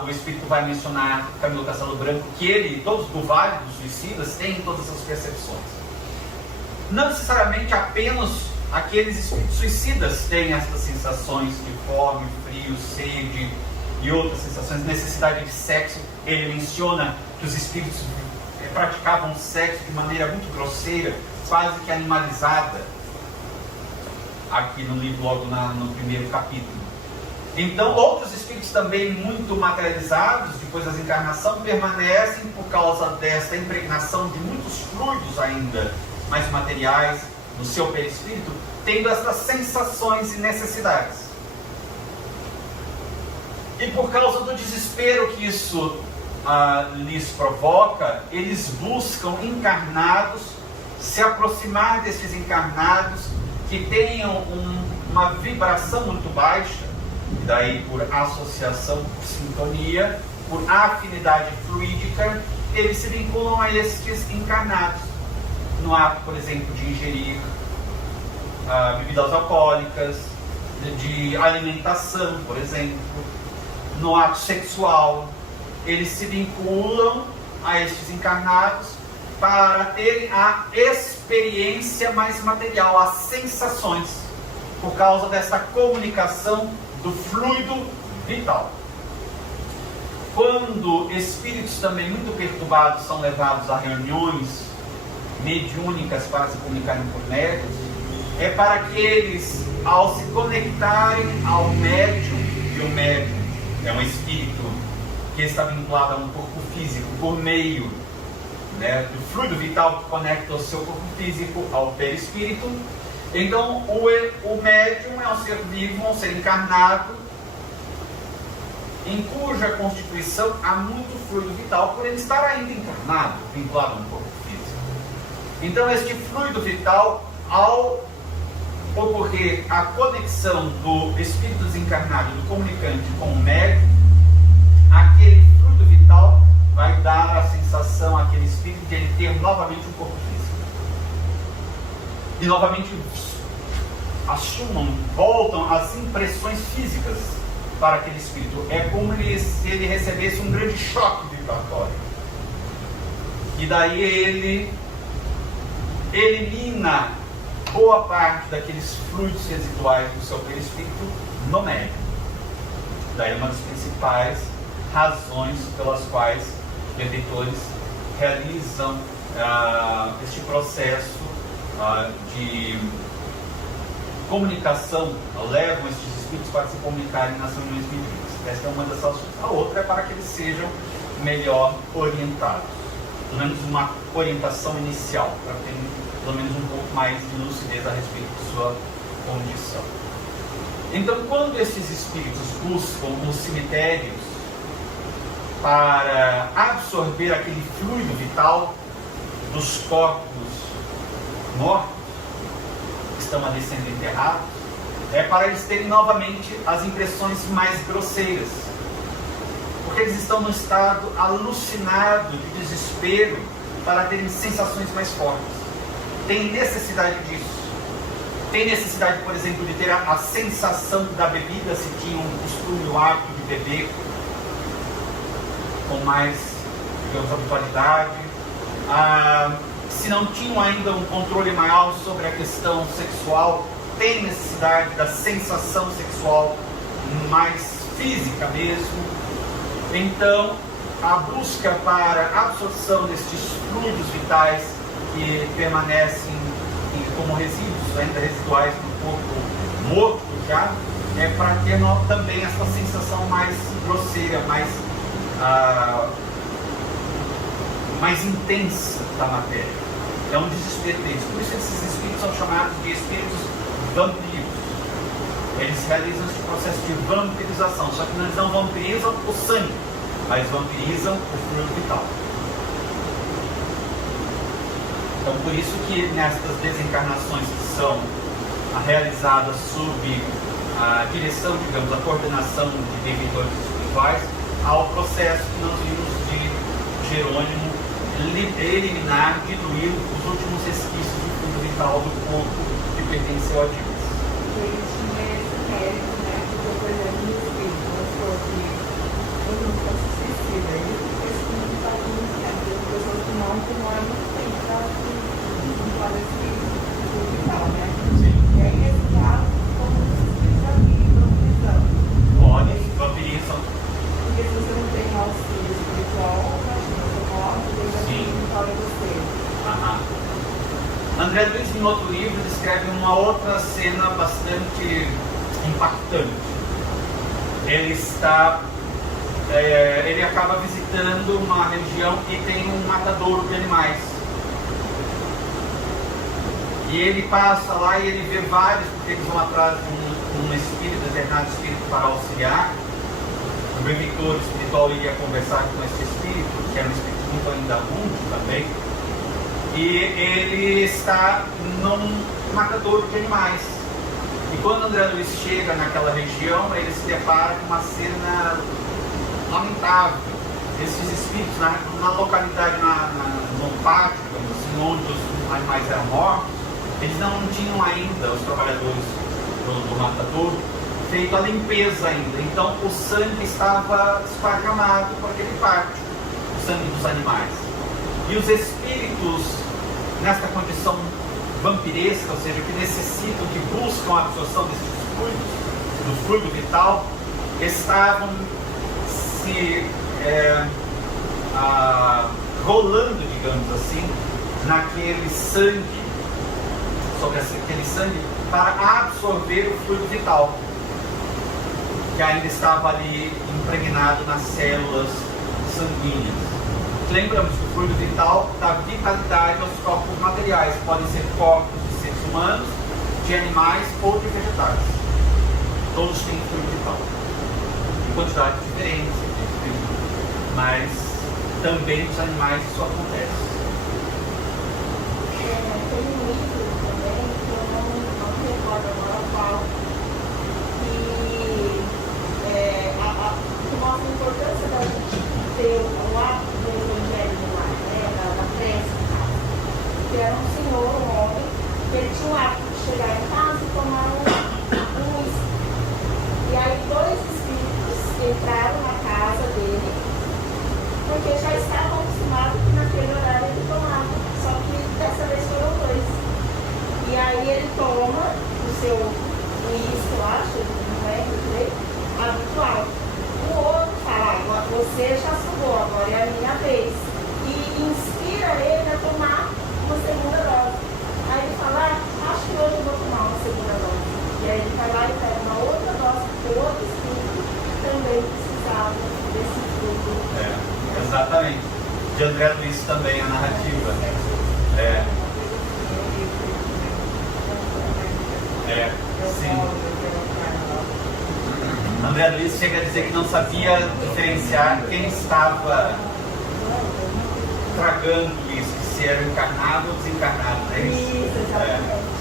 o espírito vai mencionar Camilo Castelo Branco, que ele, todos do Vale dos Suicidas, têm todas essas percepções. Não necessariamente apenas aqueles espíritos suicidas têm essas sensações de fome, frio, sede e outras sensações, necessidade de sexo. Ele menciona que os espíritos praticavam sexo de maneira muito grosseira, quase que animalizada, aqui no livro, logo no primeiro capítulo. Então, outros espíritos também muito materializados, depois da desencarnação, permanecem por causa desta impregnação de muitos fluidos ainda mais materiais no seu perispírito, tendo essas sensações e necessidades. E por causa do desespero que isso lhes provoca, eles buscam encarnados, se aproximar desses encarnados que tenham uma vibração muito baixa, e daí por associação, por sintonia, por afinidade fluídica, eles se vinculam a estes encarnados, no ato, por exemplo, de ingerir bebidas alcoólicas, de alimentação, por exemplo, no ato sexual. Eles se vinculam a estes encarnados para terem a experiência mais material, as sensações, por causa dessa comunicação do fluido vital. Quando espíritos também muito perturbados são levados a reuniões mediúnicas para se comunicarem por médiuns, é para que eles, ao se conectarem ao médium, e o médium é um espírito que está vinculado a um corpo físico por meio do fluido vital que conecta o seu corpo físico ao perispírito. Então o médium é um ser vivo, um ser encarnado, em cuja constituição há muito fluido vital, por ele estar ainda encarnado, vinculado a um corpo físico. Então este fluido vital, ao ocorrer a conexão do espírito desencarnado, do comunicante com o médium, aquele fluido vital vai dar a sensação àquele espírito de ele ter novamente um corpo físico. E novamente voltam as impressões físicas para aquele espírito. É como se ele recebesse um grande choque vibratório. E daí ele elimina boa parte daqueles fluidos residuais do seu perispírito no médium. Daí uma das principais razões pelas quais os benfeitores realizam este processo de comunicação, levam estes espíritos para se comunicarem nas reuniões mediúnicas. Esta é uma das razões. A outra é para que eles sejam melhor orientados. Pelo menos uma orientação inicial, para ter pelo menos um pouco mais de lucidez a respeito de sua condição. Então, quando esses espíritos buscam os cemitérios para absorver aquele fluido vital dos corpos mortos, que estão ali sendo enterrados, é para eles terem novamente as impressões mais grosseiras. Porque eles estão num estado alucinado de desespero para terem sensações mais fortes. Tem necessidade disso. Tem necessidade, por exemplo, de ter a sensação da bebida, se tinham um costume, o hábito de beber com mais, digamos, habitualidade. Se não tinham ainda um controle maior sobre a questão sexual, tem necessidade da sensação sexual mais física mesmo. Então, a busca para a absorção destes fluidos vitais que permanecem como resíduos, ainda residuais do corpo morto já, é para ter também essa sensação mais grosseira, mais intensa da matéria. É um desespero deles. Por isso esses espíritos são chamados de espíritos vampiros. Eles realizam esse processo de vampirização, só que eles não vampirizam o sangue, mas vampirizam o fluido vital. Então, por isso que nestas desencarnações que são realizadas sob a direção, digamos, a coordenação de benfeitores espirituais, há o processo que nós vimos de Jerônimo eliminar, diluir os últimos resquícios do fluido vital do corpo que pertenceu a Deus. Ele tinha esse mérito, né? Porque, por exemplo, no espírito, vamos supor que eu não fosse suicida, ele esse fluido vital muito tempo. Tem pessoas que não demoram muito tempo para não fazer esse fluido vital, né? Sim. E aí, nesse caso, como os espíritos ali, vampirizando. Pode, vampirizam. Porque se você não tem auxílio espiritual, imagina, você morre, ele vai Sim. fala você. Aham. André Luiz, em outro livro, descreve uma outra cena bastante impactante. Ele acaba visitando uma região que tem um matadouro de animais. E ele passa lá e ele vê vários, porque eles vão atrás de um espírito, determinado espírito para auxiliar. O benfeitor espiritual iria conversar com esse espírito, que era um espírito muito ainda rude também. E ele está num matadouro de animais. E quando André Luiz chega naquela região, ele se depara com uma cena lamentável. Esses espíritos, na localidade, no pátio, assim, onde os animais eram mortos, eles não tinham ainda, os trabalhadores do matadouro, feito a limpeza ainda. Então o sangue estava esparramado por aquele pátio, o sangue dos animais. E os espíritos, nesta condição vampiresca, ou seja, que necessitam, que buscam a absorção desses fluidos, do fluido vital, estavam se rolando, digamos assim, naquele sangue, sobre aquele sangue, para absorver o fluido vital, que ainda estava ali impregnado nas células sanguíneas. Lembramos que o fluido vital dá vitalidade aos corpos materiais, podem ser corpos de seres humanos, de animais ou de vegetais. Todos têm fluido vital, em quantidades diferentes, mas também nos animais isso acontece. Tem um livro também, que eu não me recordo agora qual, que mostra a importância da gente ter o hábito do evangelho no lar, da prece em casa. Que era um senhor, um homem, que ele tinha o hábito de chegar em casa e tomar um uísque. E aí 2 espíritos entraram na casa dele, porque já estavam acostumados que naquele horário ele tomava. Só que dessa vez foram 2. E aí ele toma o seu uísque, eu acho, não é habitual. O outro fala, você já sugou, agora é a minha vez. E inspira ele a tomar uma segunda dose. Aí ele fala, acho que hoje eu vou tomar uma segunda dose. E aí ele vai lá e pega uma outra dose, porque o outro espírito também precisava desse fluido. De André Luiz também, a narrativa. Sim. André Luiz chega a dizer que não sabia diferenciar quem estava tragando isso, se era encarnado ou desencarnado, não é isso?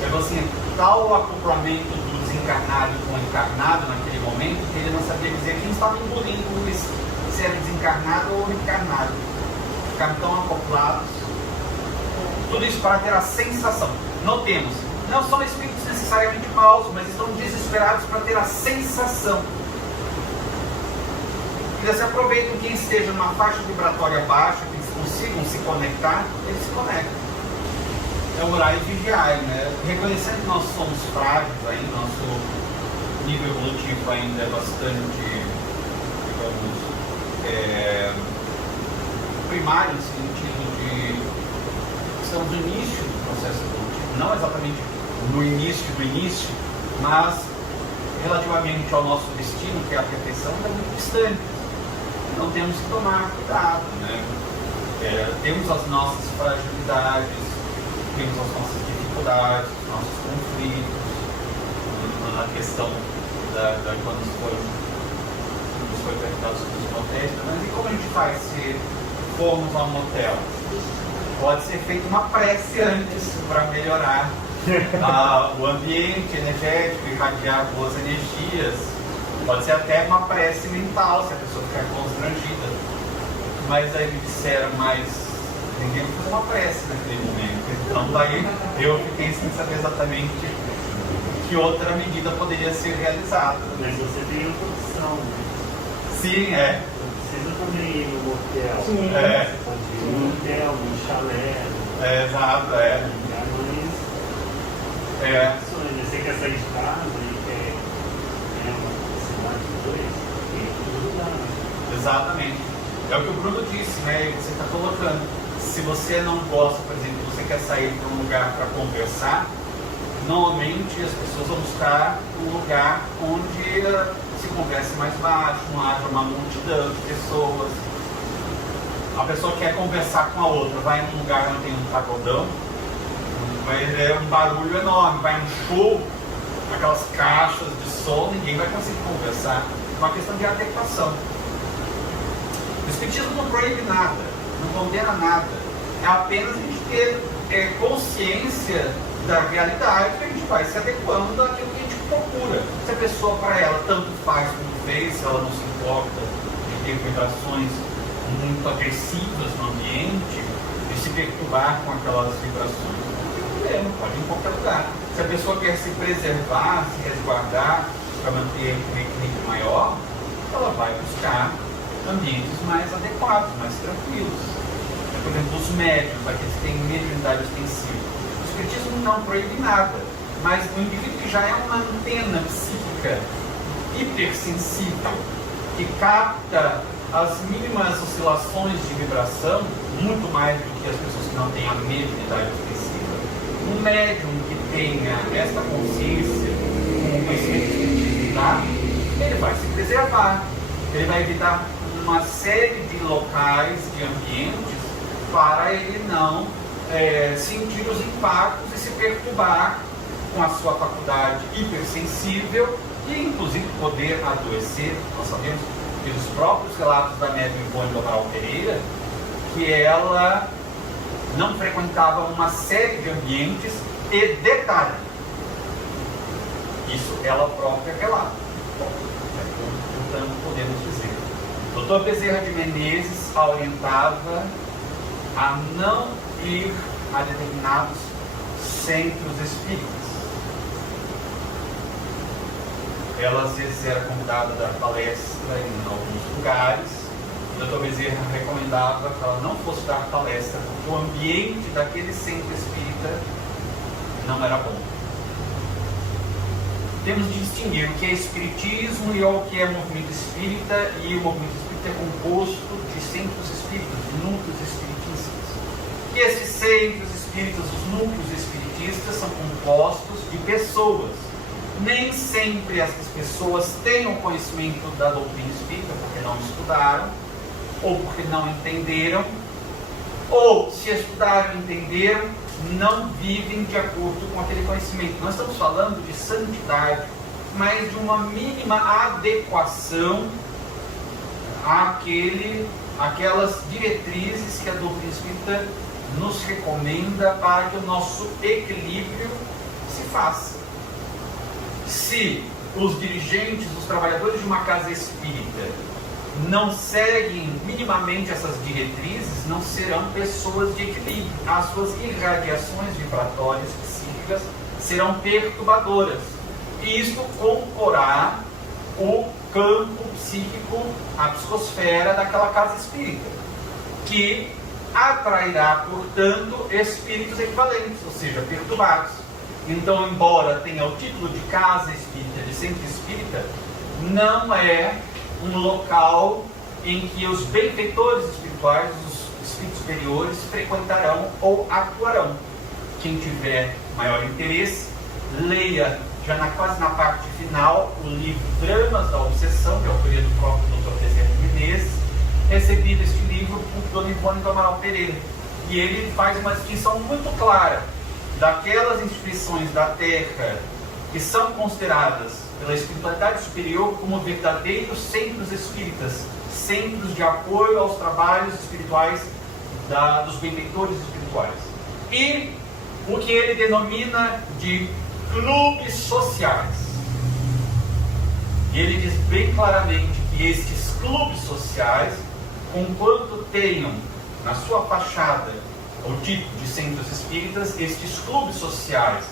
Então assim, tal acoplamento do desencarnado com o encarnado naquele momento, que ele não sabia dizer quem estava engolindo isso, se era desencarnado ou encarnado. Ficaram tão acoplados. Tudo isso para ter a sensação. Notemos, não são espíritos necessariamente maus, mas estão desesperados para ter a sensação. Eles se aproveitam quem esteja numa faixa vibratória baixa, que eles consigam se conectar, eles se conectam. É orar e vigiar, né? Reconhecendo que nós somos frágeis ainda, nosso nível evolutivo ainda é bastante, digamos, primário, no sentido de estamos no início do processo evolutivo, não exatamente no início do início, mas relativamente ao nosso destino, que é a perfeição, é muito distante. Então temos que tomar cuidado, né? Temos as nossas fragilidades, temos as nossas dificuldades, os nossos conflitos, na questão quando nos foi perguntado sobre os motéis, mas e como a gente faz se formos a um motel? Pode ser feita uma prece antes para melhorar o ambiente energético, irradiar boas energias. Pode ser até uma prece mental, se a pessoa ficar constrangida. Mas aí me disseram, mas ninguém fez uma prece naquele momento. Então daí eu fiquei sem saber exatamente que outra medida poderia ser realizada. Mas você tem outra opção, né? Sim, Você precisa também ir no motel. Sim. Você pode ir no motel, no chalé. Exato, Mas você quer sair de casa e quer uma cidade de dois, tem tudo lugar, né? Exatamente. É o que o Bruno disse, né? Você está colocando. Se você não gosta, por exemplo, você quer sair para um lugar para conversar, normalmente as pessoas vão buscar um lugar onde se converse mais baixo, não haja uma multidão de pessoas. A pessoa quer conversar com a outra, vai num lugar onde tem um pagodão, é um barulho enorme, vai num show, aquelas caixas de som, ninguém vai conseguir conversar. É uma questão de adequação. O Espiritismo não proíbe nada, não condena nada. É apenas a gente ter consciência da realidade, que a gente vai se adequando àquilo que a gente procura. Se a pessoa, para ela, tanto faz como fez, se ela não se importa de ter vibrações muito agressivas no ambiente, de se perturbar com aquelas vibrações, não tem problema, pode ir em qualquer lugar. Se a pessoa quer se preservar, se resguardar, para manter um equilíbrio maior, ela vai buscar ambientes mais adequados, mais tranquilos. Por exemplo, os médiums, aqueles que têm mediunidade ostensiva. O Espiritismo não proíbe nada, mas o indivíduo que já é uma antena psíquica hipersensível, que capta as mínimas oscilações de vibração, muito mais do que as pessoas que não têm a mediunidade ostensiva, um médium que tenha esta consciência, com conhecimento de espiritualidade, ele vai se preservar, ele vai evitar uma série de locais, de ambientes, para ele não sentir os impactos e se perturbar com a sua faculdade hipersensível e inclusive poder adoecer. Nós sabemos pelos próprios relatos da médium Ivone do Amaral Pereira que ela não frequentava uma série de ambientes e detalhe, isso ela própria relata. Portanto, podemos dizer, Dr. Bezerra de Menezes a orientava a não ir a determinados centros espíritas. Ela às vezes era convidada a dar palestra em alguns lugares. O Dr. Bezerra recomendava que ela não fosse dar palestra, porque o ambiente daquele centro espírita não era bom. Temos de distinguir o que é espiritismo e o que é movimento espírita, e o movimento espírita é composto de centros espíritas, de núcleos espiritistas. E esses centros espíritas, os núcleos espiritistas, são compostos de pessoas. Nem sempre essas pessoas têm o conhecimento da doutrina espírita, porque não estudaram, ou porque não entenderam, ou se estudaram e entenderam, não vivem de acordo com aquele conhecimento. Nós estamos falando de santidade, mas de uma mínima adequação àquelas diretrizes que a doutrina espírita nos recomenda para que o nosso equilíbrio se faça. Se os dirigentes, os trabalhadores de uma casa espírita não seguem minimamente essas diretrizes, não serão pessoas de equilíbrio. As suas irradiações vibratórias psíquicas serão perturbadoras. E isto comporá o campo psíquico, a psicosfera daquela casa espírita, que atrairá, portanto, espíritos equivalentes, ou seja, perturbados. Então, embora tenha o título de casa espírita, de centro espírita, não é um local em que os benfeitores espirituais, os espíritos superiores, frequentarão ou atuarão. Quem tiver maior interesse, leia já quase na parte final o livro Dramas da Obsessão, de autoria do próprio Dr. Bezerra de Menezes, recebido este livro por Dona Ivone do Amaral Pereira. E ele faz uma distinção muito clara daquelas instituições da Terra que são consideradas pela espiritualidade superior como verdadeiros centros espíritas, centros de apoio aos trabalhos espirituais dos benfeitores espirituais. E o que ele denomina de clubes sociais. E ele diz bem claramente que estes clubes sociais, conquanto tenham na sua fachada o título de centros espíritas, estes clubes sociais,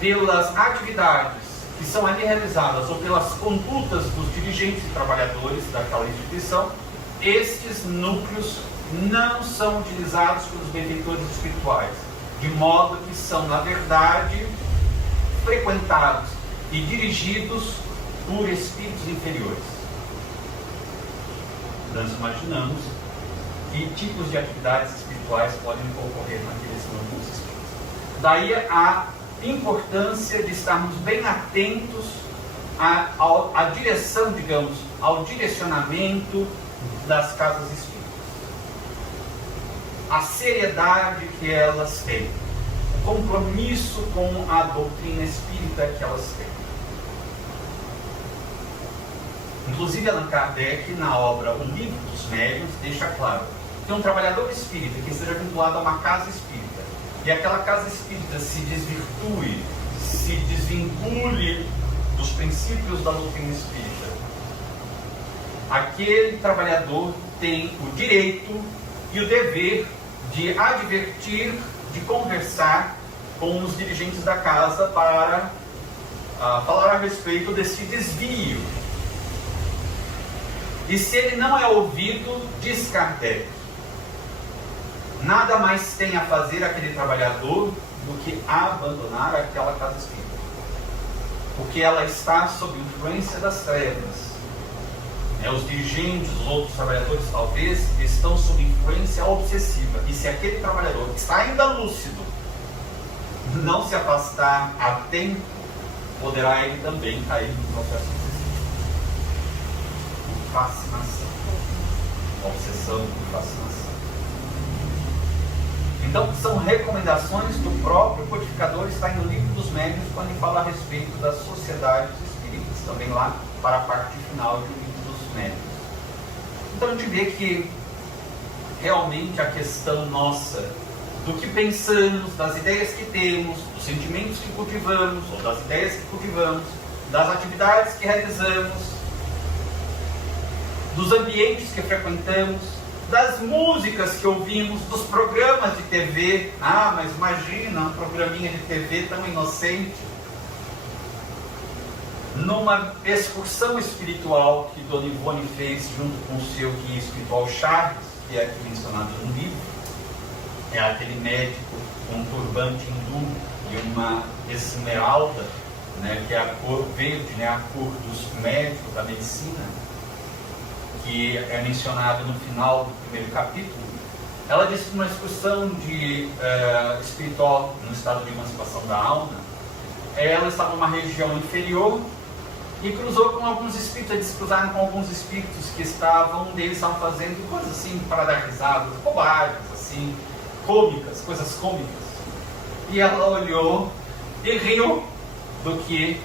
pelas atividades que são ali realizadas ou pelas condutas dos dirigentes e trabalhadores daquela instituição, estes núcleos não são utilizados pelos benfeitores espirituais, de modo que são, na verdade, frequentados e dirigidos por espíritos inferiores. Nós imaginamos que tipos de atividades espirituais podem ocorrer naqueles núcleos espíritas. Daí a importância de estarmos bem atentos à direção, digamos, ao direcionamento das casas espíritas. A seriedade que elas têm, o compromisso com a doutrina espírita que elas têm. Inclusive Allan Kardec, na obra O Livro dos Médiuns, deixa claro que um trabalhador espírita que esteja vinculado a uma casa espírita e aquela casa espírita se desvirtue, se desvincule dos princípios da doutrina espírita, aquele trabalhador tem o direito e o dever de advertir, de conversar com os dirigentes da casa para falar a respeito desse desvio. E se ele não é ouvido, diz Kardec, nada mais tem a fazer aquele trabalhador do que abandonar aquela casa espírita, porque ela está sob influência das trevas. Os dirigentes, os outros trabalhadores talvez, estão sob influência obsessiva, e se aquele trabalhador que está ainda lúcido não se afastar a tempo, poderá ele também cair no processo obsessivo. Fascinação, obsessão e fascinação. Então, são recomendações do próprio codificador, está no Livro dos Médiuns, quando ele fala a respeito das sociedades espíritas, também lá para a parte final do Livro dos Médiuns. Então, a gente vê que realmente a questão nossa, do que pensamos, das ideias que temos, dos sentimentos que cultivamos, ou das ideias que cultivamos, das atividades que realizamos, dos ambientes que frequentamos, das músicas que ouvimos, dos programas de TV. Mas imagina um programinha de TV tão inocente. Numa excursão espiritual que Dona Ivone fez junto com o seu guia espiritual Charles, que é aqui mencionado no livro, é aquele médico com um turbante hindu e uma esmeralda, que é a cor verde, a cor dos médicos da medicina, que é mencionado no final do primeiro capítulo. Ela disse que numa excursão espiritual no estado de emancipação da alma, ela estava numa região inferior e cruzou com alguns espíritos. Eles cruzaram com alguns espíritos que estavam, um deles estavam fazendo coisas assim para dar risadas, bobagens assim, cômicas, coisas cômicas. E ela olhou e riu do que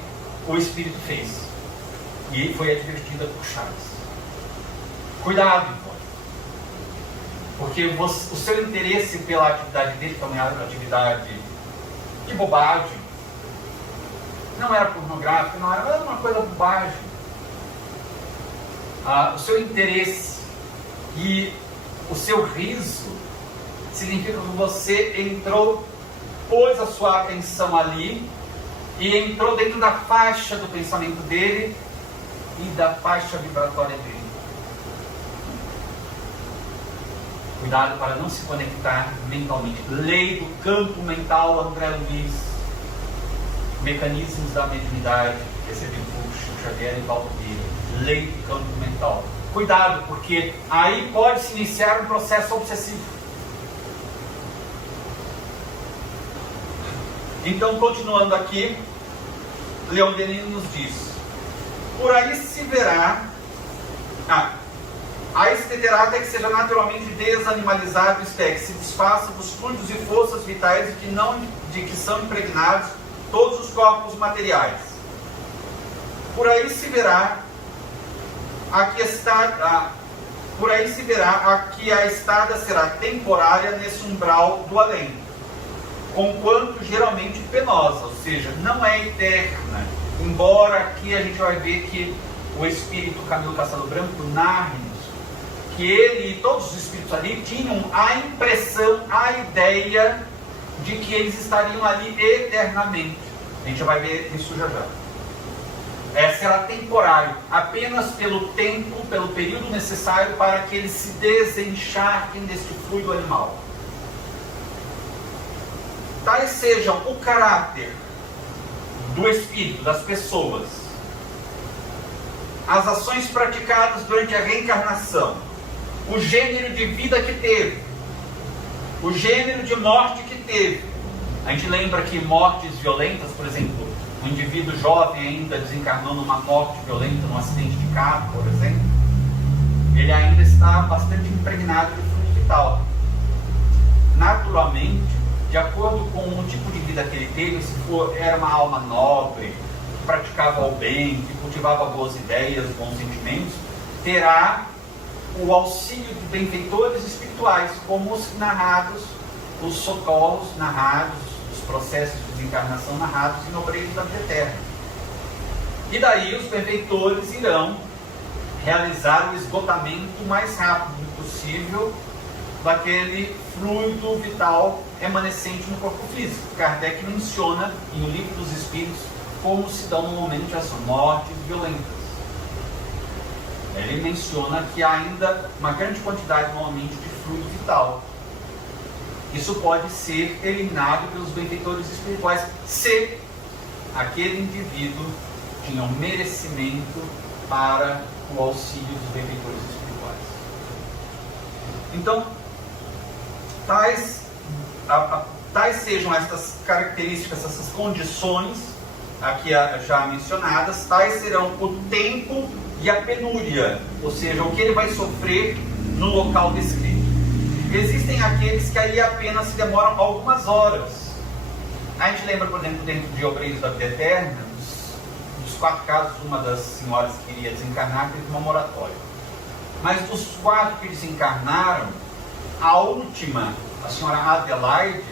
o espírito fez. E foi advertida por Chaves. Cuidado, Ivone. Porque o seu interesse pela atividade dele, que é uma atividade de bobagem, não era pornográfica, não era uma coisa bobagem. O seu interesse e o seu riso significa que você entrou, pôs a sua atenção ali e entrou dentro da faixa do pensamento dele e da faixa vibratória dele. Cuidado para não se conectar mentalmente. Lei do campo mental, André Luiz. Mecanismos da mediunidade, recebido por Chico Xavier e Paulo Vieira. Lei do campo mental. Cuidado, porque aí pode se iniciar um processo obsessivo. Então, continuando aqui, Leon Denis nos diz: por aí se verá. Aí se deterá até que seja naturalmente desanimalizado, isto é, que se desfaça dos fluidos e forças vitais de que são impregnados todos os corpos materiais. Por aí se verá que a estada será temporária nesse umbral do além, conquanto geralmente penosa, ou seja, não é eterna. Embora aqui a gente vai ver que o espírito Camilo Castelo Branco narra que ele e todos os espíritos ali tinham a impressão, a ideia de que eles estariam ali eternamente. A gente vai ver isso já já. Será temporário, apenas pelo tempo, pelo período necessário para que eles se desencharquem deste fluido animal. Tais sejam o caráter do espírito, das pessoas, as ações praticadas durante a reencarnação, o gênero de vida que teve, o gênero de morte que teve. A gente lembra que mortes violentas, por exemplo, um indivíduo jovem ainda desencarnou numa morte violenta, num acidente de carro, por exemplo, ele ainda está bastante impregnado de fluido vital. Naturalmente, de acordo com o tipo de vida que ele teve, se era uma alma nobre, que praticava o bem, que cultivava boas ideias, bons sentimentos, terá o auxílio de benfeitores espirituais, como os narrados, os socorros narrados, os processos de desencarnação narrados em Obreiros da Vida Eterna. E daí os benfeitores irão realizar o esgotamento mais rápido possível daquele fluido vital remanescente no corpo físico. Kardec menciona em O Livro dos Espíritos como se dão normalmente as mortes violentas. Ele menciona que há ainda uma grande quantidade normalmente de fluido vital. Isso pode ser eliminado pelos benfeitores espirituais se aquele indivíduo tinha um merecimento para o auxílio dos benfeitores espirituais. Então, tais sejam estas características, essas condições aqui já mencionadas, tais serão o tempo e a penúria, ou seja, o que ele vai sofrer no local descrito. Existem aqueles que aí apenas se demoram algumas horas. A gente lembra, por exemplo, dentro de Obreiros da Vida Eterna, dos 4 casos, uma das senhoras que queria desencarnar teve uma moratória. Mas dos 4 que desencarnaram, a última, a senhora Adelaide,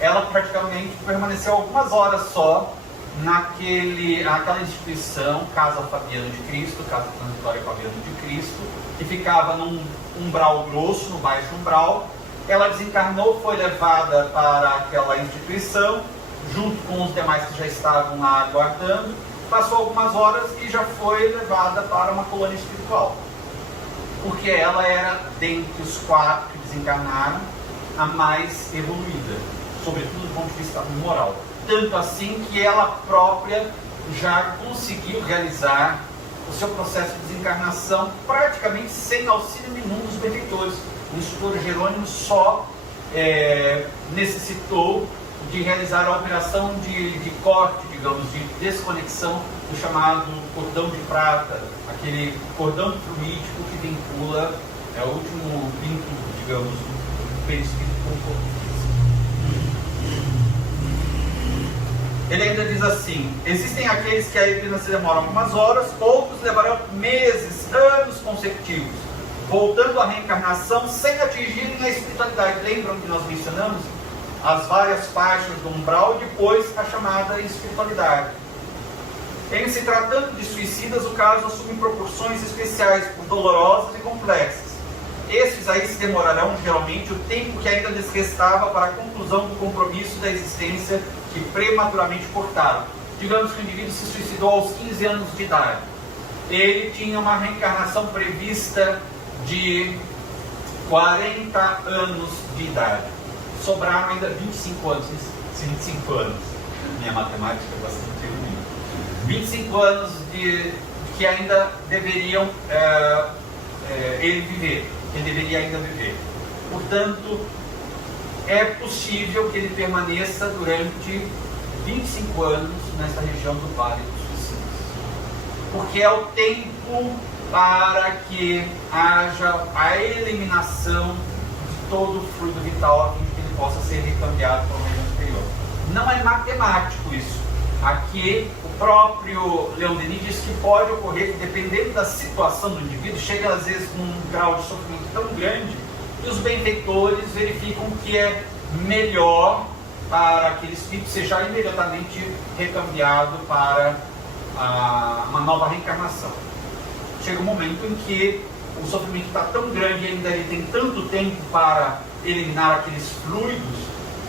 ela praticamente permaneceu algumas horas só naquela instituição, Casa Fabiano de Cristo, Casa Transitória Fabiano de Cristo, que ficava num umbral grosso, no baixo umbral. Ela desencarnou, foi levada para aquela instituição, junto com os demais que já estavam lá aguardando, passou algumas horas e já foi levada para uma colônia espiritual. Porque ela era, dentre os 4 que desencarnaram, a mais evoluída, sobretudo do ponto de vista moral. Tanto assim que ela própria já conseguiu realizar o seu processo de desencarnação praticamente sem auxílio nenhum dos benfeitores. O instrutor Jerônimo só necessitou de realizar a operação de corte, digamos, de desconexão do chamado cordão de prata, aquele cordão fluídico que vincula, é o último vínculo, digamos, do perispírito com o corpo físico. Ele ainda diz assim: existem aqueles que apenas se demoram algumas horas, outros levarão meses, anos consecutivos, voltando à reencarnação sem atingirem a espiritualidade. Lembram que nós mencionamos as várias faixas do umbral e depois a chamada espiritualidade. Em se tratando de suicidas, o caso assume proporções especiais, dolorosas e complexas. Estes aí se demorarão geralmente o tempo que ainda lhes restava para a conclusão do compromisso da existência que prematuramente cortaram. Digamos que o indivíduo se suicidou aos 15 anos de idade. Ele tinha uma reencarnação prevista de 40 anos de idade. Sobraram ainda 25 anos. 25 anos. Minha matemática é bastante ruim. 25 anos que ainda deveriam ele viver. Ele deveria ainda viver. Portanto, é possível que ele permaneça durante 25 anos nessa região do Vale dos Suicidas. Porque é o tempo para que haja a eliminação de todo o fluido vital a fim de que ele possa ser recambiado para uma região superior. Não é matemático isso. Aqui, o próprio Leon Denis diz que pode ocorrer que, dependendo da situação do indivíduo, chega às vezes num grau de sofrimento tão grande que os benfeitores verificam que é melhor para aquele espírito seja imediatamente recambiado para uma nova reencarnação. Chega um momento em que o sofrimento está tão grande e ainda ele tem tanto tempo para eliminar aqueles fluidos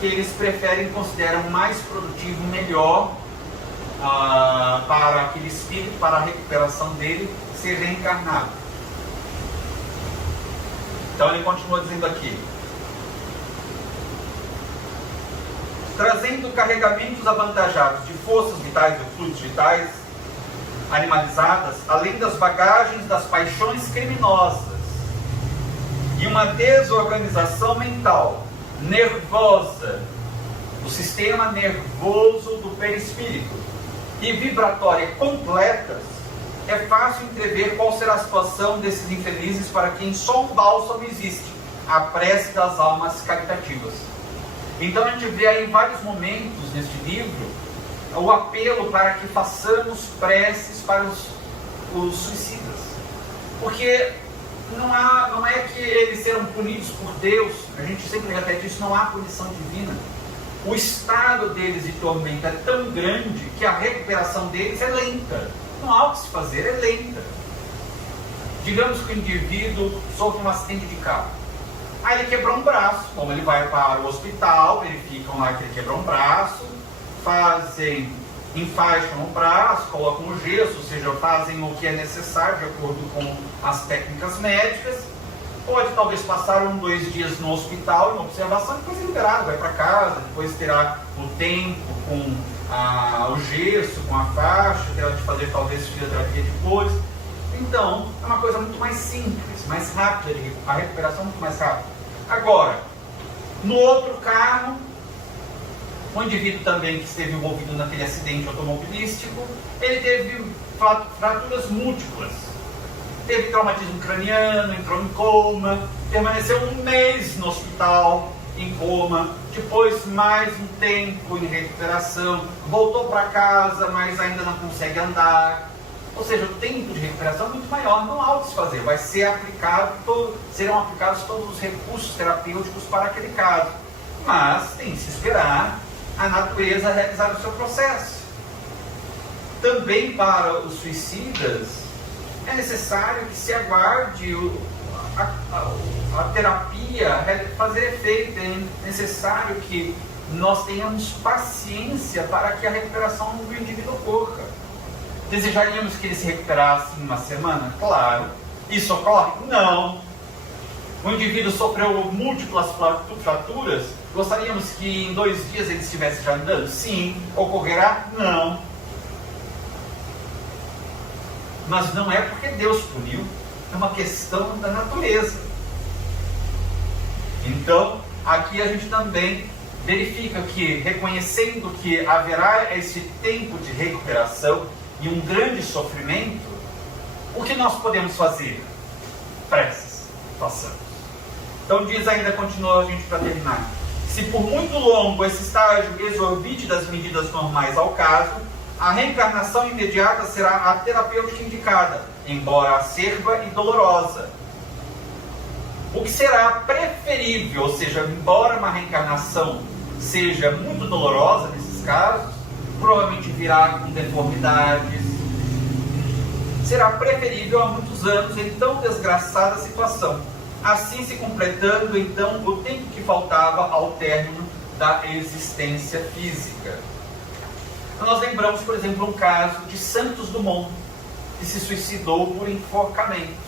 que eles preferem, consideram mais produtivo, melhor para aquele espírito, para a recuperação dele, ser reencarnado. Então ele continua dizendo aqui: trazendo carregamentos avantajados de forças vitais e fluidos vitais animalizadas, além das bagagens das paixões criminosas e uma desorganização mental, nervosa, do sistema nervoso do perispírito e vibratória completas, é fácil entrever qual será a situação desses infelizes para quem só um bálsamo existe, a prece das almas caritativas. Então a gente vê aí em vários momentos neste livro o apelo para que façamos preces para os suicidas. Porque não é que eles serão punidos por Deus, a gente sempre repete isso, não há punição divina. O estado deles de tormento é tão grande que a recuperação deles é lenta. Não há o que se fazer, é lenta. Digamos que o indivíduo sofre um acidente de carro. Aí ele quebrou um braço. Bom, ele vai para o hospital, verificam lá que ele quebrou um braço, enfaixam o braço, colocam o gesso, ou seja, fazem o que é necessário de acordo com as técnicas médicas. Pode talvez passar 1, 2 dias no hospital, em observação, depois é liberado, vai para casa, depois terá o tempo com o gesso, com a faixa, terá de fazer talvez fisioterapia depois. Então, é uma coisa muito mais simples, mais rápida, a recuperação é muito mais rápida. Agora, no outro carro, o indivíduo também que esteve envolvido naquele acidente automobilístico, ele teve fraturas múltiplas. Teve traumatismo craniano, entrou em coma, permaneceu 1 mês no hospital, em coma, depois mais um tempo em recuperação, voltou para casa, mas ainda não consegue andar. Ou seja, o tempo de recuperação é muito maior, não há o que se fazer, vai ser serão aplicados todos os recursos terapêuticos para aquele caso. Mas tem que se esperar a natureza realizar o seu processo. Também para os suicidas, é necessário que se aguarde a terapia fazer efeito. É necessário que nós tenhamos paciência para que a recuperação do indivíduo ocorra. Desejaríamos que ele se recuperasse em 1 semana? Claro. Isso ocorre? Não. O indivíduo sofreu múltiplas fraturas. Gostaríamos que em 2 dias ele estivesse já andando? Sim. Ocorrerá? Não. Mas não é porque Deus puniu, é uma questão da natureza. Então, aqui a gente também verifica que, reconhecendo que haverá esse tempo de recuperação e um grande sofrimento, o que nós podemos fazer? Preces, façamos. Então diz ainda, continua a gente para terminar. Se por muito longo esse estágio exorbite das medidas normais ao caso, a reencarnação imediata será a terapêutica indicada, embora acerba e dolorosa. O que será preferível, ou seja, embora uma reencarnação seja muito dolorosa nesses casos, provavelmente virá com deformidades, será preferível a muitos anos em tão desgraçada situação, assim se completando então o tempo que faltava ao término da existência física. Então, nós lembramos, por exemplo, um caso de Santos Dumont, que se suicidou por enforcamento.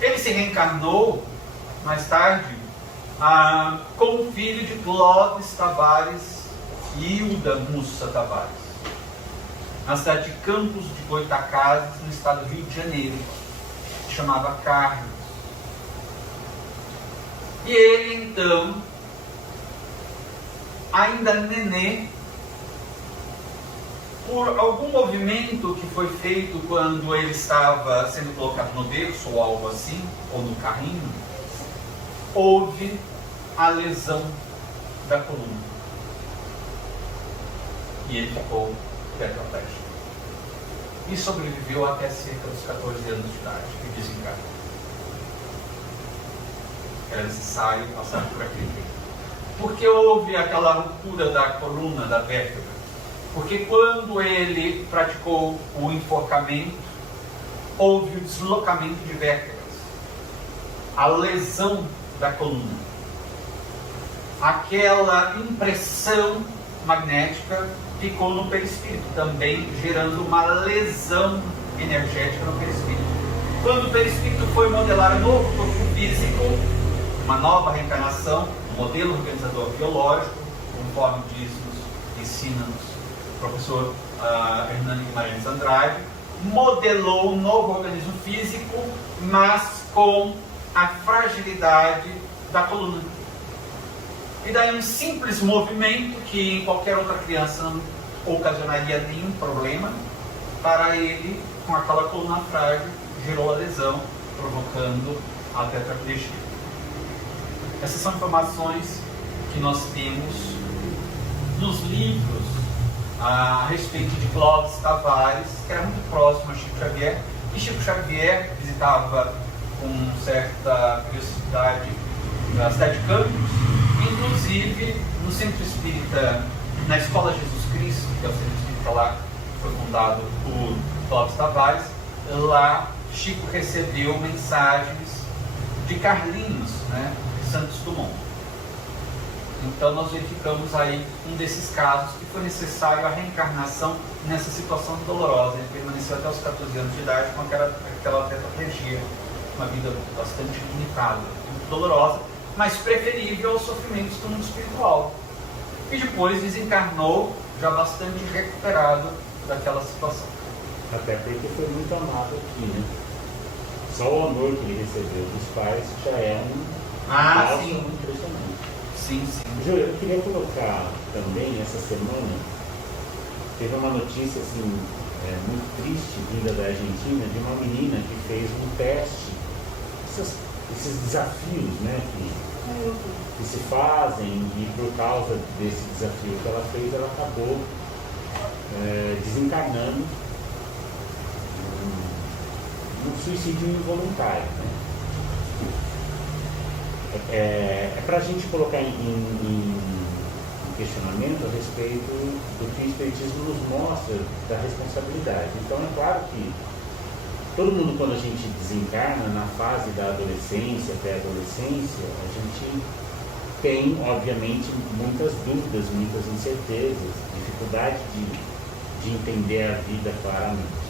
Ele se reencarnou mais tarde como filho de Clóvis Tavares e Hilda Mussa Tavares, na cidade de Campos de Goytacazes, no estado do Rio de Janeiro, que chamava Carlos. E ele então, ainda nenê, por algum movimento que foi feito quando ele estava sendo colocado no berço ou algo assim, ou no carrinho, houve a lesão da coluna. E ele ficou tetraplégico. E sobreviveu até cerca dos 14 anos de idade, e desencarnou. Era necessário passar por aquele tempo. Porque houve aquela ruptura da coluna, da vértebra? Porque quando ele praticou o enforcamento, houve o deslocamento de vértebras, a lesão da coluna. Aquela impressão magnética ficou no perispírito, também gerando uma lesão energética no perispírito. Quando o perispírito foi modelar um novo corpo físico, uma nova reencarnação, um modelo organizador biológico, conforme diz-nos, ensina-nos o professor Hernani Guimarães Andrade, modelou um novo organismo físico, mas com a fragilidade da coluna. E daí um simples movimento, que em qualquer outra criança não ocasionaria nenhum problema, para ele, com aquela coluna frágil, gerou a lesão, provocando a tetraplegia. Essas são informações que nós temos nos livros a respeito de Clóvis Tavares, que era muito próximo a Chico Xavier, e Chico Xavier visitava com certa curiosidade a cidade de Campos, inclusive no Centro Espírita, na Escola Jesus Cristo, que é o Centro Espírita lá, que foi fundado por Clóvis Tavares. Lá Chico recebeu mensagens de Carlinhos, né, de Santos Dumont. Então nós verificamos aí um desses casos que foi necessário a reencarnação nessa situação dolorosa. Ele permaneceu até os 14 anos de idade com aquela tetraplegia, uma vida bastante limitada, muito dolorosa, mas preferível aos sofrimentos do mundo espiritual. E depois desencarnou já bastante recuperado daquela situação. Até porque foi muito amado aqui, né? Só o amor que ele recebeu dos pais já é sim, impressionante. Sim, sim. Júlio, eu queria colocar também, essa semana, teve uma notícia assim, muito triste, vinda da Argentina, de uma menina que fez um teste, esses desafios, né, que se fazem, e por causa desse desafio que ela fez, ela acabou desencarnando um suicídio involuntário, né? É para a gente colocar em questionamento a respeito do que o Espiritismo nos mostra da responsabilidade. Então é claro que todo mundo, quando a gente desencarna na fase da adolescência, pré-adolescência, a gente tem, obviamente, muitas dúvidas, muitas incertezas, dificuldade de entender a vida claramente.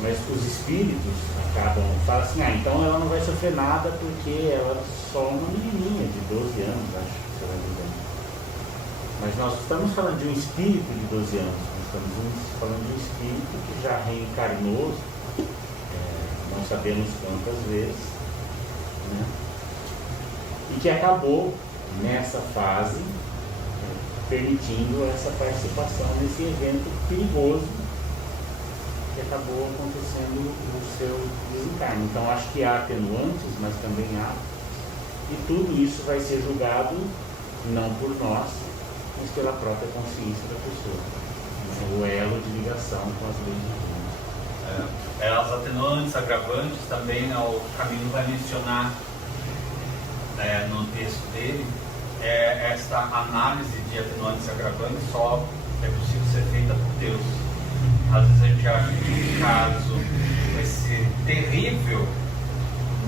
Mas os espíritos falam assim, então ela não vai sofrer nada porque ela é só uma menininha de 12 anos, acho que você vai dizer. Mas nós estamos falando de um espírito de 12 anos, nós estamos falando de um espírito que já reencarnou, não sabemos quantas vezes, né? e que acabou nessa fase permitindo essa participação nesse evento perigoso que acabou acontecendo no seu desencarne. Então acho que há atenuantes, mas também há, e tudo isso vai ser julgado não por nós, mas pela própria consciência da pessoa, o elo de ligação com as leis divinas. As atenuantes, agravantes, também o Camilo vai mencionar no texto dele. Esta análise de atenuantes e agravantes só é possível ser feita por Deus. Às vezes a gente acha que um caso vai ser terrível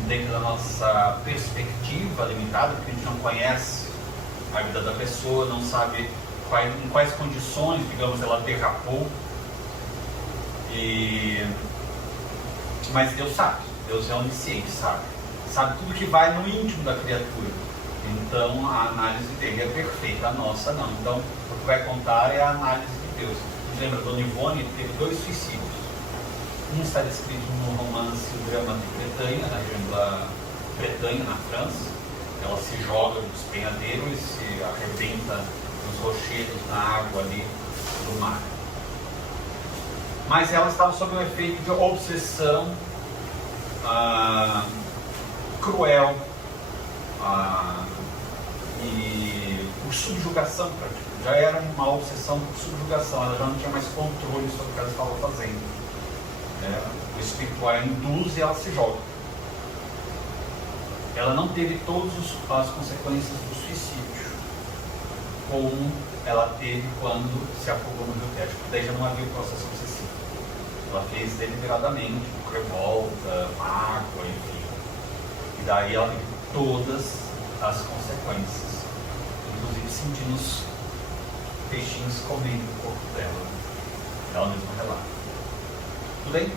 dentro da nossa perspectiva limitada, porque a gente não conhece a vida da pessoa, não sabe em quais condições, digamos, ela derrapou. Mas Deus sabe, Deus é onisciente, sabe tudo que vai no íntimo da criatura. Então a análise dele é perfeita, a nossa não. Então o que vai contar é a análise de Deus. Lembra, Dona Ivone teve 2 suicídios. Um está descrito no romance O Drama de Bretanha, na região da Bretanha, na França. Ela se joga do despenhadeiro e se arrebenta nos rochedos, na água ali do mar. Mas ela estava sob o efeito de obsessão cruel e por subjugação, já era uma obsessão por subjugação, ela já não tinha mais controle sobre o que ela estava fazendo. O espiritual induz e ela se joga. Ela não teve todas as consequências do suicídio, como ela teve quando se afogou no Rio Tejo, porque daí já não havia o processo obsessivo. Ela fez deliberadamente, por revolta, mágoa, enfim. E daí ela teve todas as consequências, inclusive sentindo os peixinhos comendo o corpo dela. Ela mesma relata. Tudo bem?